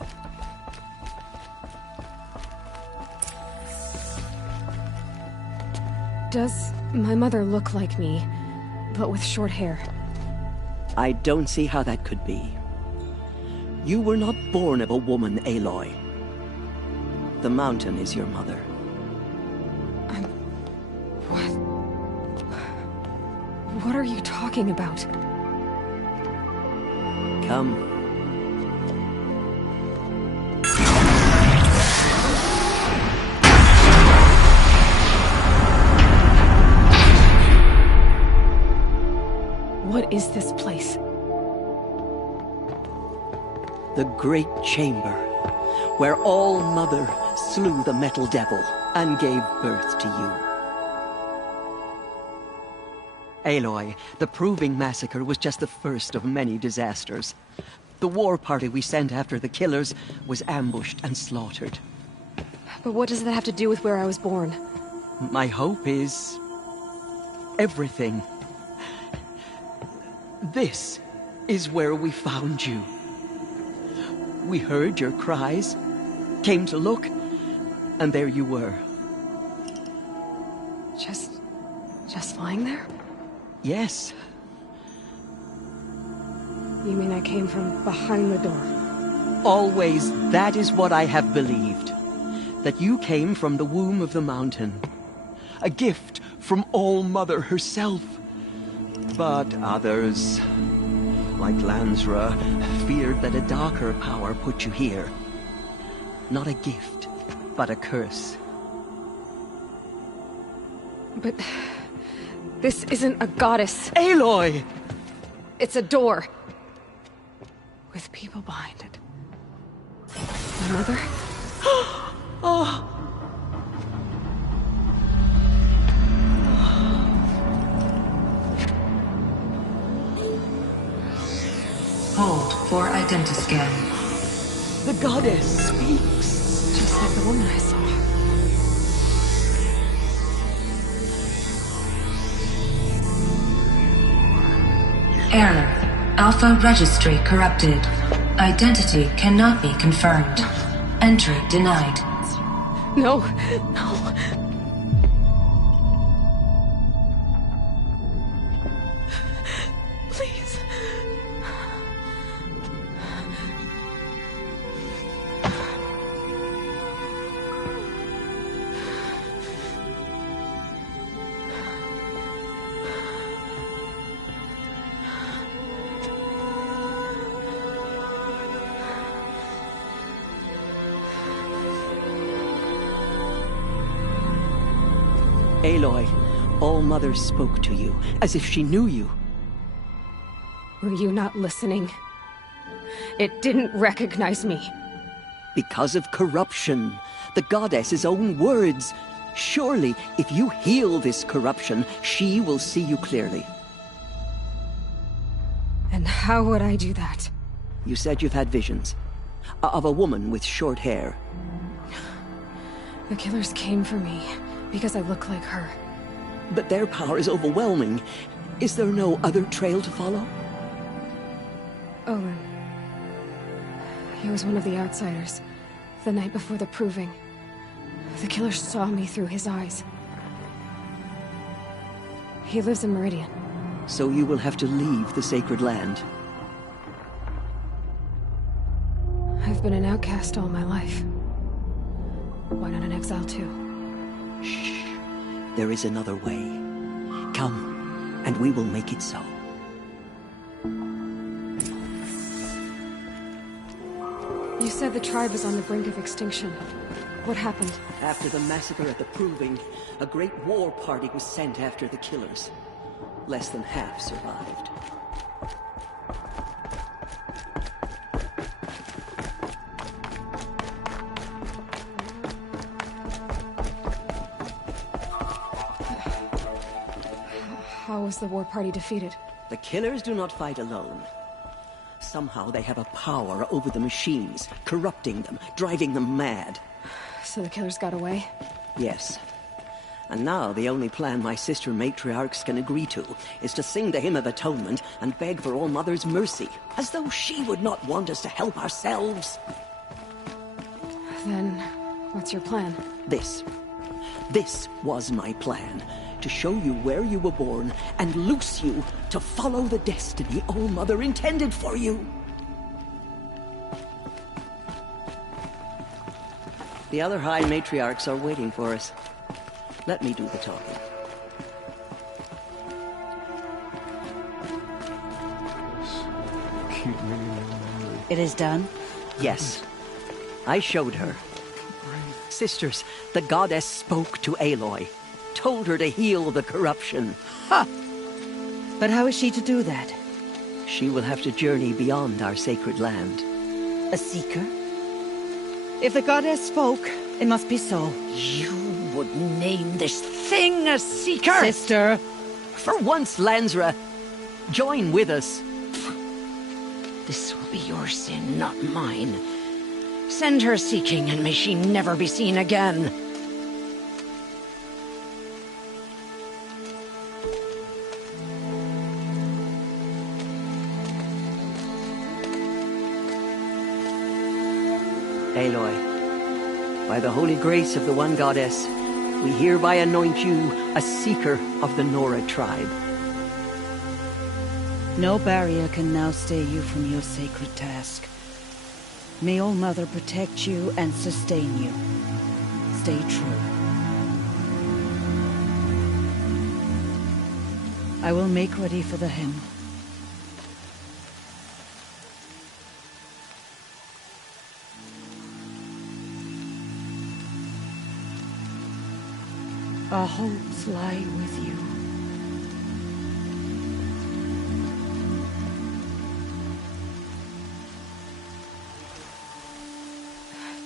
Does my mother look like me, but with short hair? I don't see how that could be. You were not born of a woman, Aloy. The mountain is your mother. What? What are you talking about? Come. What is this place? The Great Chamber, where All-Mother slew the Metal Devil and gave birth to you. Aloy, the Proving Massacre was just the first of many disasters. The war party we sent after the killers was ambushed and slaughtered. But what does that have to do with where I was born? My hope is... everything. This is where we found you. We heard your cries, came to look, and there you were. Just lying there? Yes. You mean I came from behind the door? Always that is what I have believed. That you came from the womb of the mountain. A gift from All-Mother herself. But others, like Lansra, feared that a darker power put you here. Not a gift, but a curse. But... this isn't a goddess. Aloy! It's a door. With people behind it. My mother? Oh! Hold for identiscan. The goddess speaks. Just like the woman I saw. Error. Alpha registry corrupted. Identity cannot be confirmed. Entry denied. No, no. Please. Aloy, All-Mother spoke to you, as if she knew you. Were you not listening? It didn't recognize me. Because of corruption. The goddess's own words. Surely, if you heal this corruption, she will see you clearly. And how would I do that? You said you've had visions. Of a woman with short hair. The killers came for me. Because I look like her. But their power is overwhelming. Is there no other trail to follow? Owen. He was one of the outsiders. The night before the Proving. The killer saw me through his eyes. He lives in Meridian. So you will have to leave the sacred land. I've been an outcast all my life. Why not an exile too? Shh. There is another way. Come, and we will make it so. You said the tribe is on the brink of extinction. What happened? After the massacre at the Proving, a great war party was sent after the killers. Less than half survived. How was the war party defeated? The killers do not fight alone. Somehow they have a power over the machines, corrupting them, driving them mad. So the killers got away? Yes. And now the only plan my sister matriarchs can agree to is to sing the Hymn of Atonement and beg for All-Mother's mercy, as though she would not want us to help ourselves. Then, what's your plan? This was my plan. To show you where you were born, and loose you to follow the destiny All-Mother intended for you. The other High Matriarchs are waiting for us. Let me do the talking. It is done? Yes. I showed her. Sisters, the goddess spoke to Aloy. Told her to heal the corruption. Ha! But how is she to do that? She will have to journey beyond our sacred land. A seeker? If the goddess spoke, it must be so. You would name this thing a seeker? Sister! For once, Lansra, join with us. This will be your sin, not mine. Send her seeking, and may she never be seen again. Aloy, by the holy grace of the One Goddess, we hereby anoint you a seeker of the Nora tribe. No barrier can now stay you from your sacred task. May All Mother protect you and sustain you. Stay true. I will make ready for the hymn. Our hopes lie with you.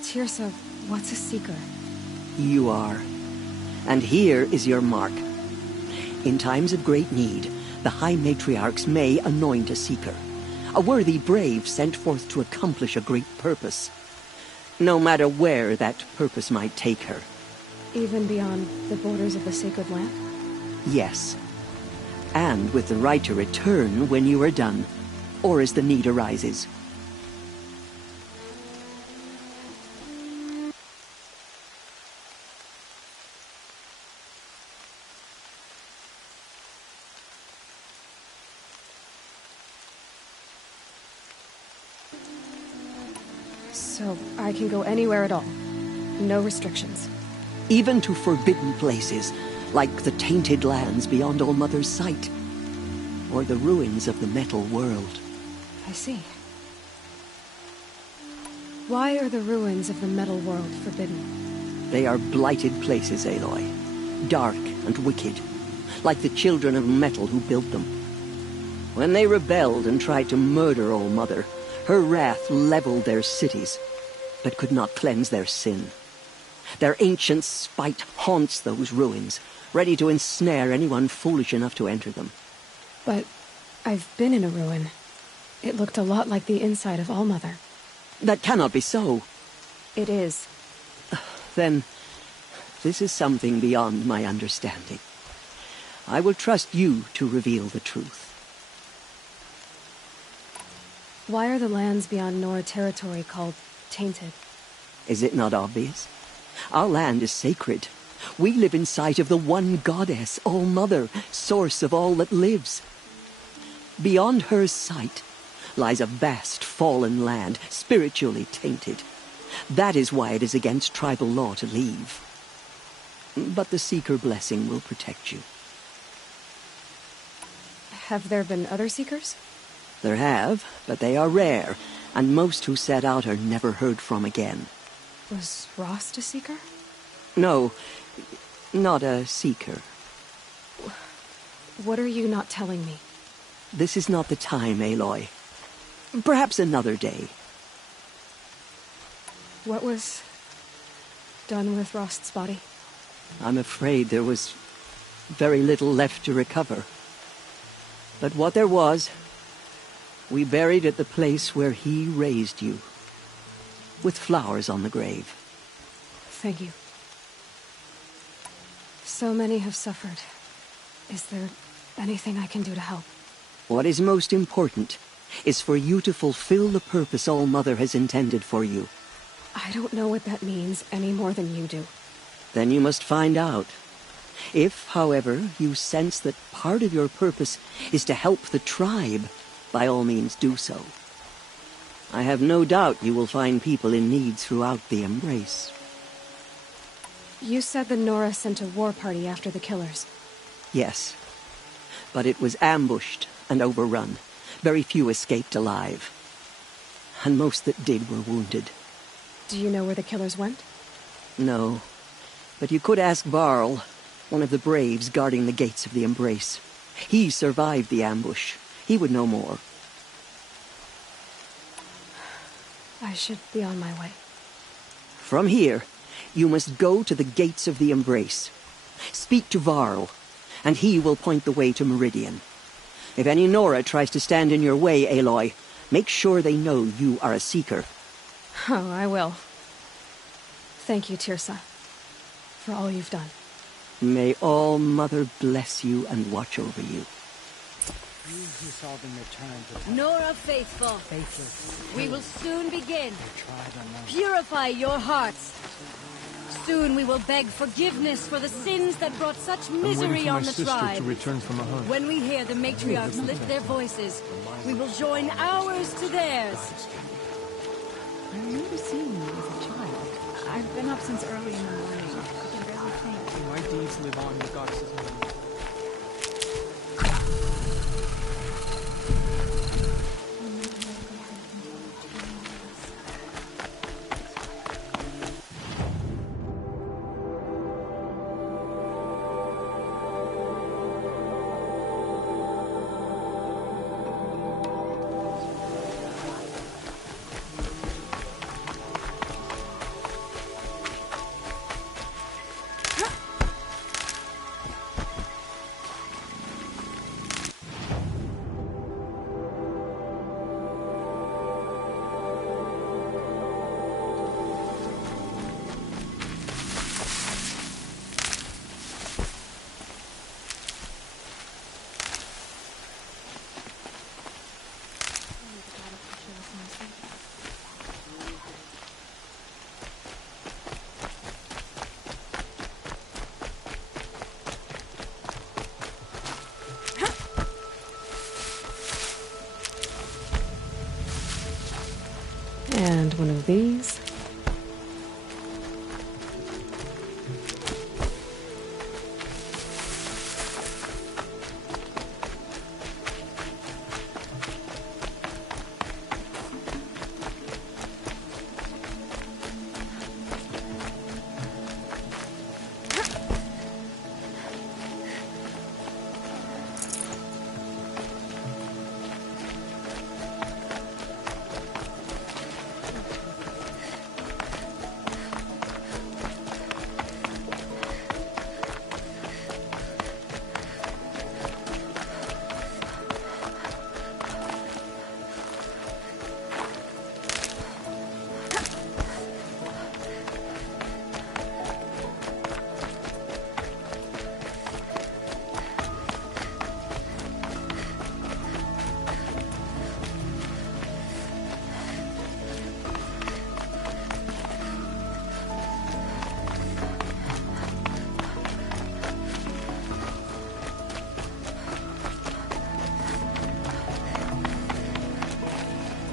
Tirsa, what's a seeker? You are. And here is your mark. In times of great need, the High Matriarchs may anoint a seeker. A worthy brave sent forth to accomplish a great purpose. No matter where that purpose might take her. Even beyond the borders of the sacred land? Yes. And with the right to return when you are done, or as the need arises. So, I can go anywhere at all. No restrictions. Even to forbidden places, like the tainted lands beyond All Mother's sight, or the ruins of the metal world. I see. Why are the ruins of the metal world forbidden? They are blighted places, Aloy. Dark and wicked, like the children of metal who built them. When they rebelled and tried to murder All Mother, her wrath leveled their cities, but could not cleanse their sin. Their ancient spite haunts those ruins, ready to ensnare anyone foolish enough to enter them. But I've been in a ruin. It looked a lot like the inside of All Mother. That cannot be so. It is. Then, this is something beyond my understanding. I will trust you to reveal the truth. Why are the lands beyond Nora territory called tainted? Is it not obvious? Our land is sacred. We live in sight of the One Goddess, All Mother, source of all that lives. Beyond her sight lies a vast fallen land, spiritually tainted. That is why it is against tribal law to leave. But the Seeker blessing will protect you. Have there been other Seekers? There have, but they are rare, and most who set out are never heard from again. Was Rost a Seeker? No, not a Seeker. What are you not telling me? This is not the time, Aloy. Perhaps another day. What was done with Rost's body? I'm afraid there was very little left to recover. But what there was, we buried at the place where he raised you, with flowers on the grave. Thank you. So many have suffered. Is there anything I can do to help? What is most important is for you to fulfill the purpose All Mother has intended for you. I don't know what that means any more than you do. Then you must find out. If, however, you sense that part of your purpose is to help the tribe, by all means do so. I have no doubt you will find people in need throughout the Embrace. You said the Nora sent a war party after the killers. Yes, but it was ambushed and overrun. Very few escaped alive. And most that did were wounded. Do you know where the killers went? No. But you could ask Varl, one of the braves guarding the gates of the Embrace. He survived the ambush. He would know more. I should be on my way. From here, you must go to the gates of the Embrace. Speak to Varl, and he will point the way to Meridian. If any Nora tries to stand in your way, Aloy, make sure they know you are a Seeker. Oh, I will. Thank you, Tirsa, for all you've done. May All Mother bless you and watch over you. Nora Faithful, we will soon begin. Purify your hearts. Soon we will beg forgiveness for the sins that brought such misery on the tribe. To return from a hunt. When we hear the matriarchs lift their voices, we will join ours to theirs. I remember seeing you as a child. I've been up since early in the morning. I can barely think. My deeds live on the goddess's memory. And one of these.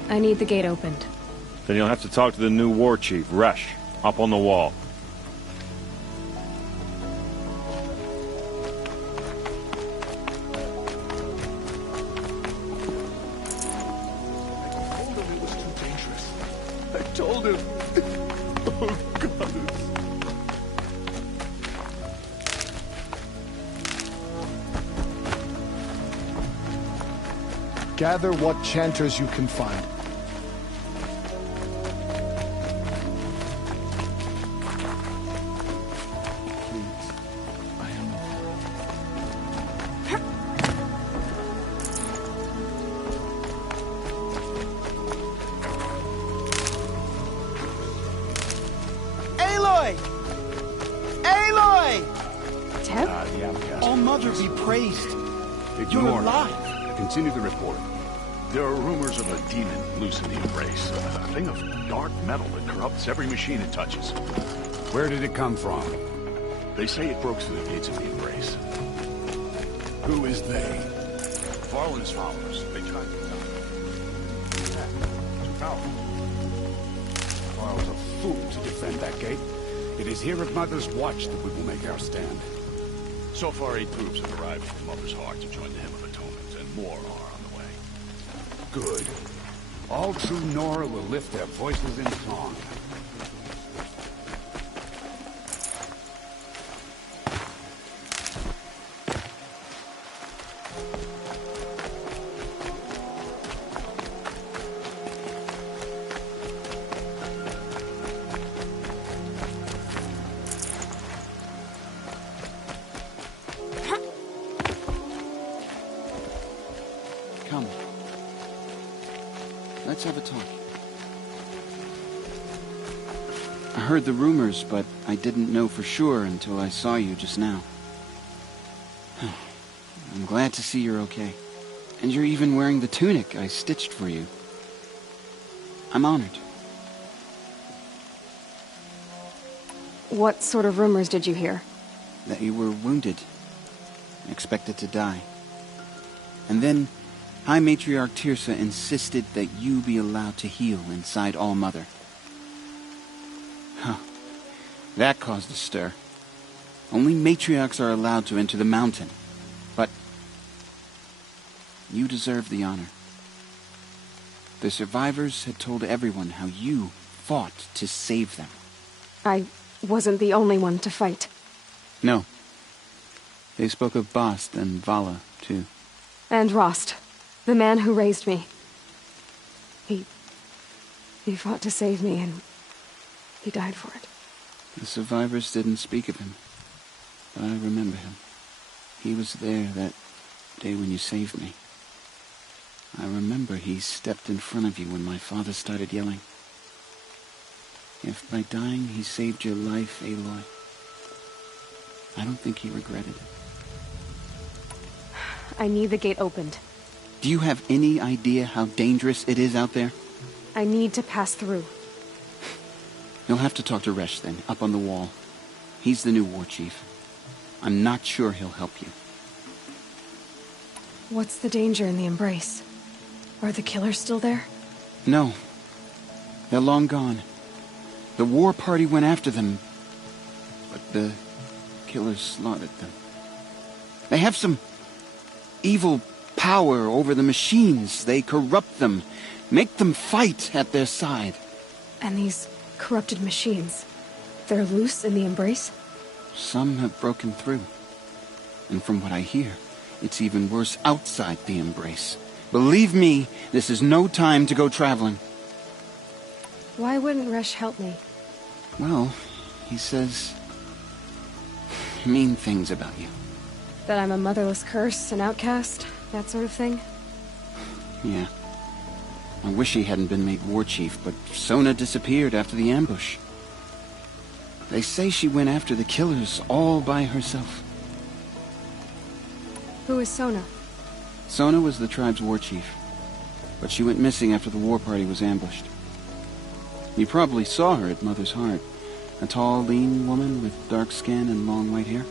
I need the gate opened. Then you'll have to talk to the new war chief, Resh, up on the wall. I told him. Oh, God. Gather what chanters you can find. Aloy! Aloy! Teb? The outcast. All Mother be praised. You're Ignore me. alive. Continue the report. There are rumors of a demon loose in the Embrace. A thing of dark metal that corrupts every machine it touches. Where did it come from? They say it broke through the gates of the Embrace. Who is they? Varl and his followers. They tried to stop him. Too powerful. I was a fool to defend that gate. It is here at Mother's watch that we will make our stand. So far, 8 troops have arrived from Mother's Heart to join the Hymn of Atonement, and more are on the way. Good. All true Nora will lift their voices in song. Come. Let's have a talk. I heard the rumors, but I didn't know for sure until I saw you just now. I'm glad to see you're okay. And you're even wearing the tunic I stitched for you. I'm honored. What sort of rumors did you hear? That you were wounded. Expected to die. And then High Matriarch Tirsa insisted that you be allowed to heal inside All-Mother. Huh. That caused a stir. Only matriarchs are allowed to enter the mountain. But you deserve the honor. The survivors had told everyone how you fought to save them. I wasn't the only one to fight. No. They spoke of Bast and Vala, too. And Rost, the man who raised me. He fought to save me, and he died for it. The survivors didn't speak of him, but I remember him. He was there that day when you saved me. I remember he stepped in front of you when my father started yelling. If by dying he saved your life, Aloy, I don't think he regretted it. I need the gate opened. Do you have any idea how dangerous it is out there? I need to pass through. You'll have to talk to Resh then, up on the wall. He's the new war chief. I'm not sure he'll help you. What's the danger in the Embrace? Are the killers still there? No. They're long gone. The war party went after them, but the killers slaughtered them. They have some evil power over the machines. They corrupt them, make them fight at their side. And these corrupted machines, they're loose in the Embrace? Some have broken through. And from what I hear, it's even worse outside the Embrace. Believe me, this is no time to go traveling. Why wouldn't Resh help me? Well, he says mean things about you. That I'm a motherless curse, an outcast, that sort of thing? Yeah. I wish he hadn't been made war chief, but Sona disappeared after the ambush. They say she went after the killers all by herself. Who is Sona? Sona was the tribe's war chief, but she went missing after the war party was ambushed. You probably saw her at Mother's Heart. A tall, lean woman with dark skin and long white hair.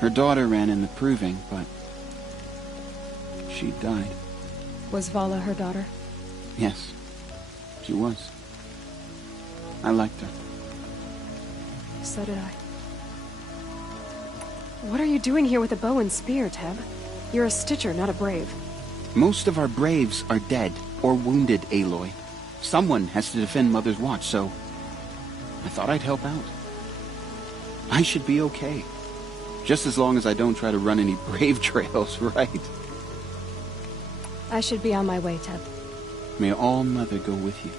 Her daughter ran in the proving, but she died. Was Vala her daughter? Yes, she was. I liked her. So did I. What are you doing here with a bow and spear, Teb? You're a Stitcher, not a Brave. Most of our Braves are dead or wounded, Aloy. Someone has to defend Mother's Watch, so I thought I'd help out. I should be okay. Just as long as I don't try to run any Brave trails, right? I should be on my way, Teb. May All Mother go with you.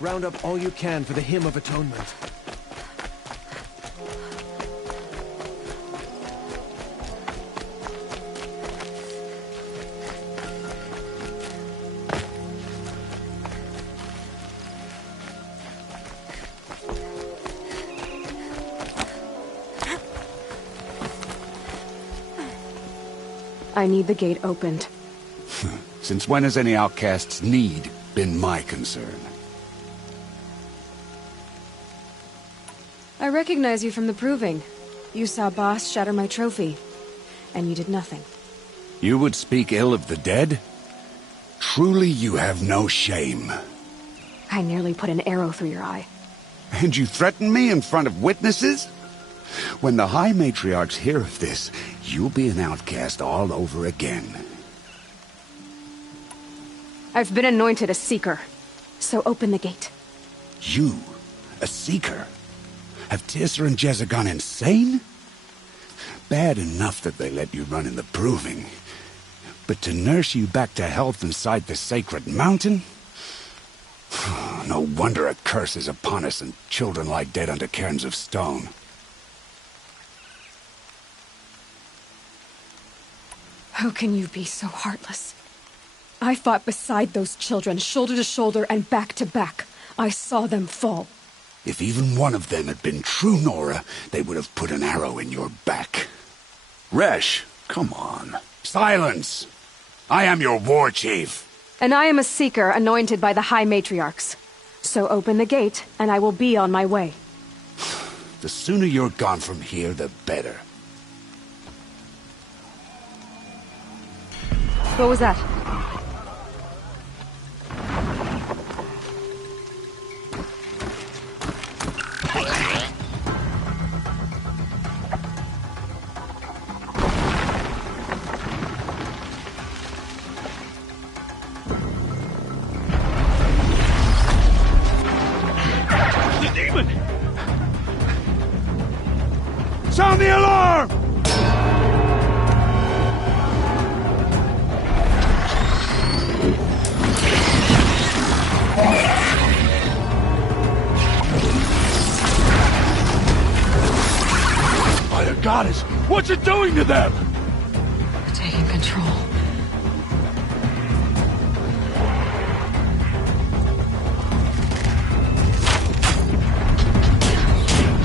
Round up all you can for the Hymn of Atonement. I need the gate opened. Since when has any outcast's need been my concern? I recognize you from the proving. You saw Boss shatter my trophy, and you did nothing. You would speak ill of the dead? Truly you have no shame. I nearly put an arrow through your eye. And you threaten me in front of witnesses? When the High Matriarchs hear of this, you'll be an outcast all over again. I've been anointed a Seeker, so open the gate. You? A Seeker? Have Tirsa and Jezza gone insane? Bad enough that they let you run in the proving. But to nurse you back to health inside the sacred mountain? No wonder a curse is upon us and children lie dead under cairns of stone. How can you be so heartless? I fought beside those children, shoulder to shoulder and back to back. I saw them fall. If even one of them had been true Nora, they would have put an arrow in your back. Resh, come on. Silence! I am your war chief. And I am a Seeker anointed by the High Matriarchs. So open the gate, and I will be on my way. The sooner you're gone from here, the better. What was that? Sound the alarm! By the goddess, what's it doing to them? Taking control.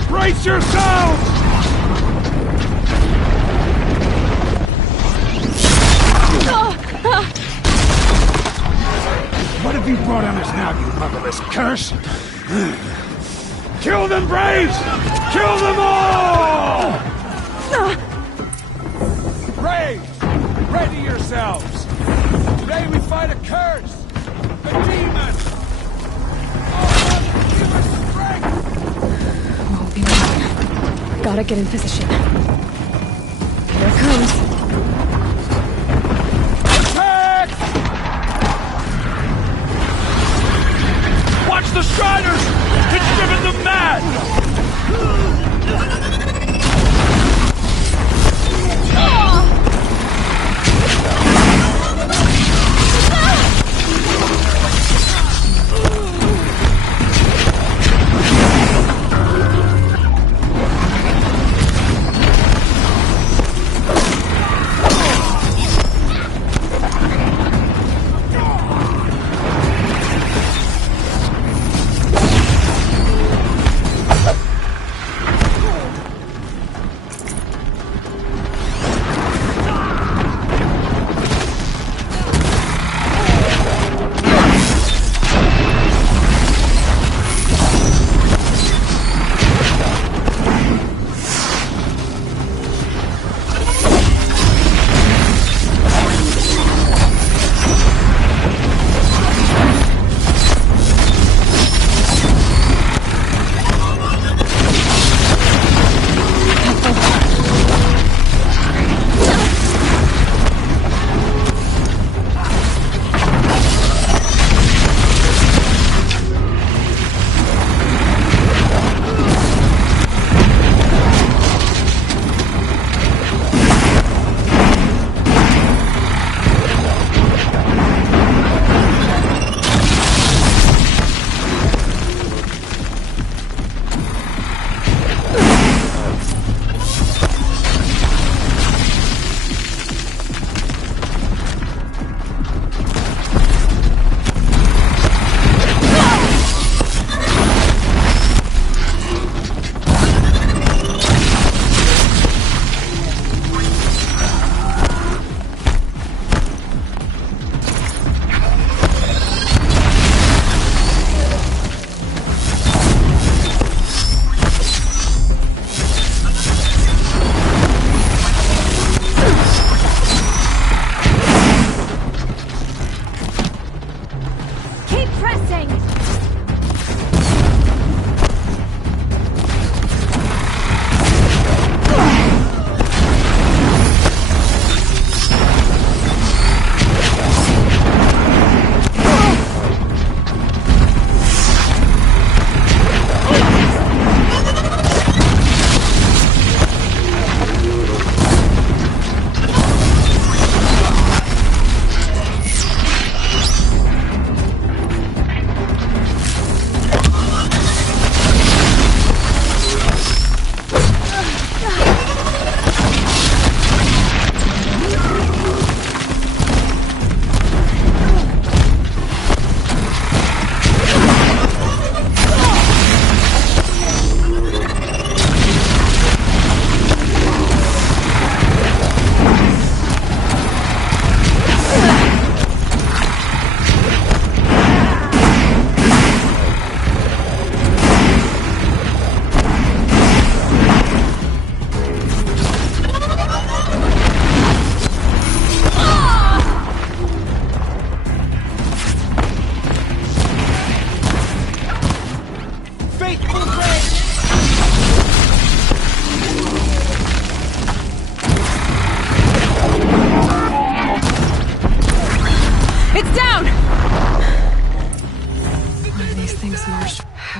Brace yourselves! What have you brought on us now, you motherless curse? Kill them, Braves! Kill them all! Braves! Ready yourselves! Today we fight a curse! A demon! Oh, give us strength! Won't be long. Gotta get in position. Here it comes. Watch the Striders! It's driven them mad!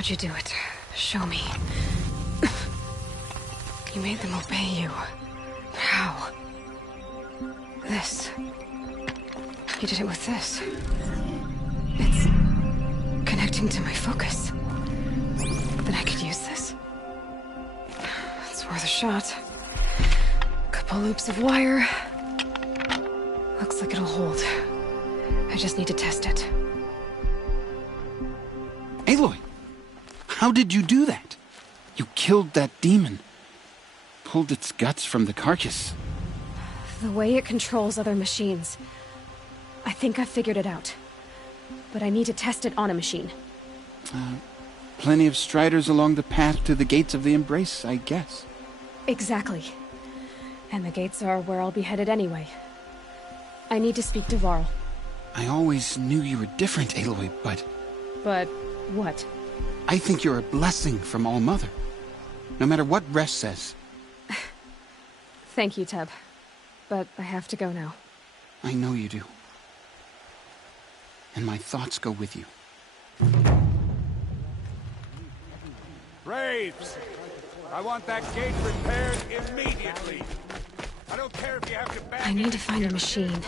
How'd you do it? Show me. You made them obey you. How? This. You did it with this. It's connecting to my focus. Then I could use this. It's worth a shot. Couple loops of wire. Looks like it'll hold. I just need to test it. Aloy! How did you do that? You killed that demon. Pulled its guts from the carcass. The way it controls other machines. I think I figured it out. But I need to test it on a machine. Plenty of striders along the path to the gates of the Embrace, I guess. Exactly. And the gates are where I'll be headed anyway. I need to speak to Varl. I always knew you were different, Aloy, but... But what? I think you're a blessing from All-Mother. No matter what Resh says. Thank you, Teb. But I have to go now. I know you do. And my thoughts go with you. Braves! I want that gate repaired immediately. I don't care if you have to I need to find a machine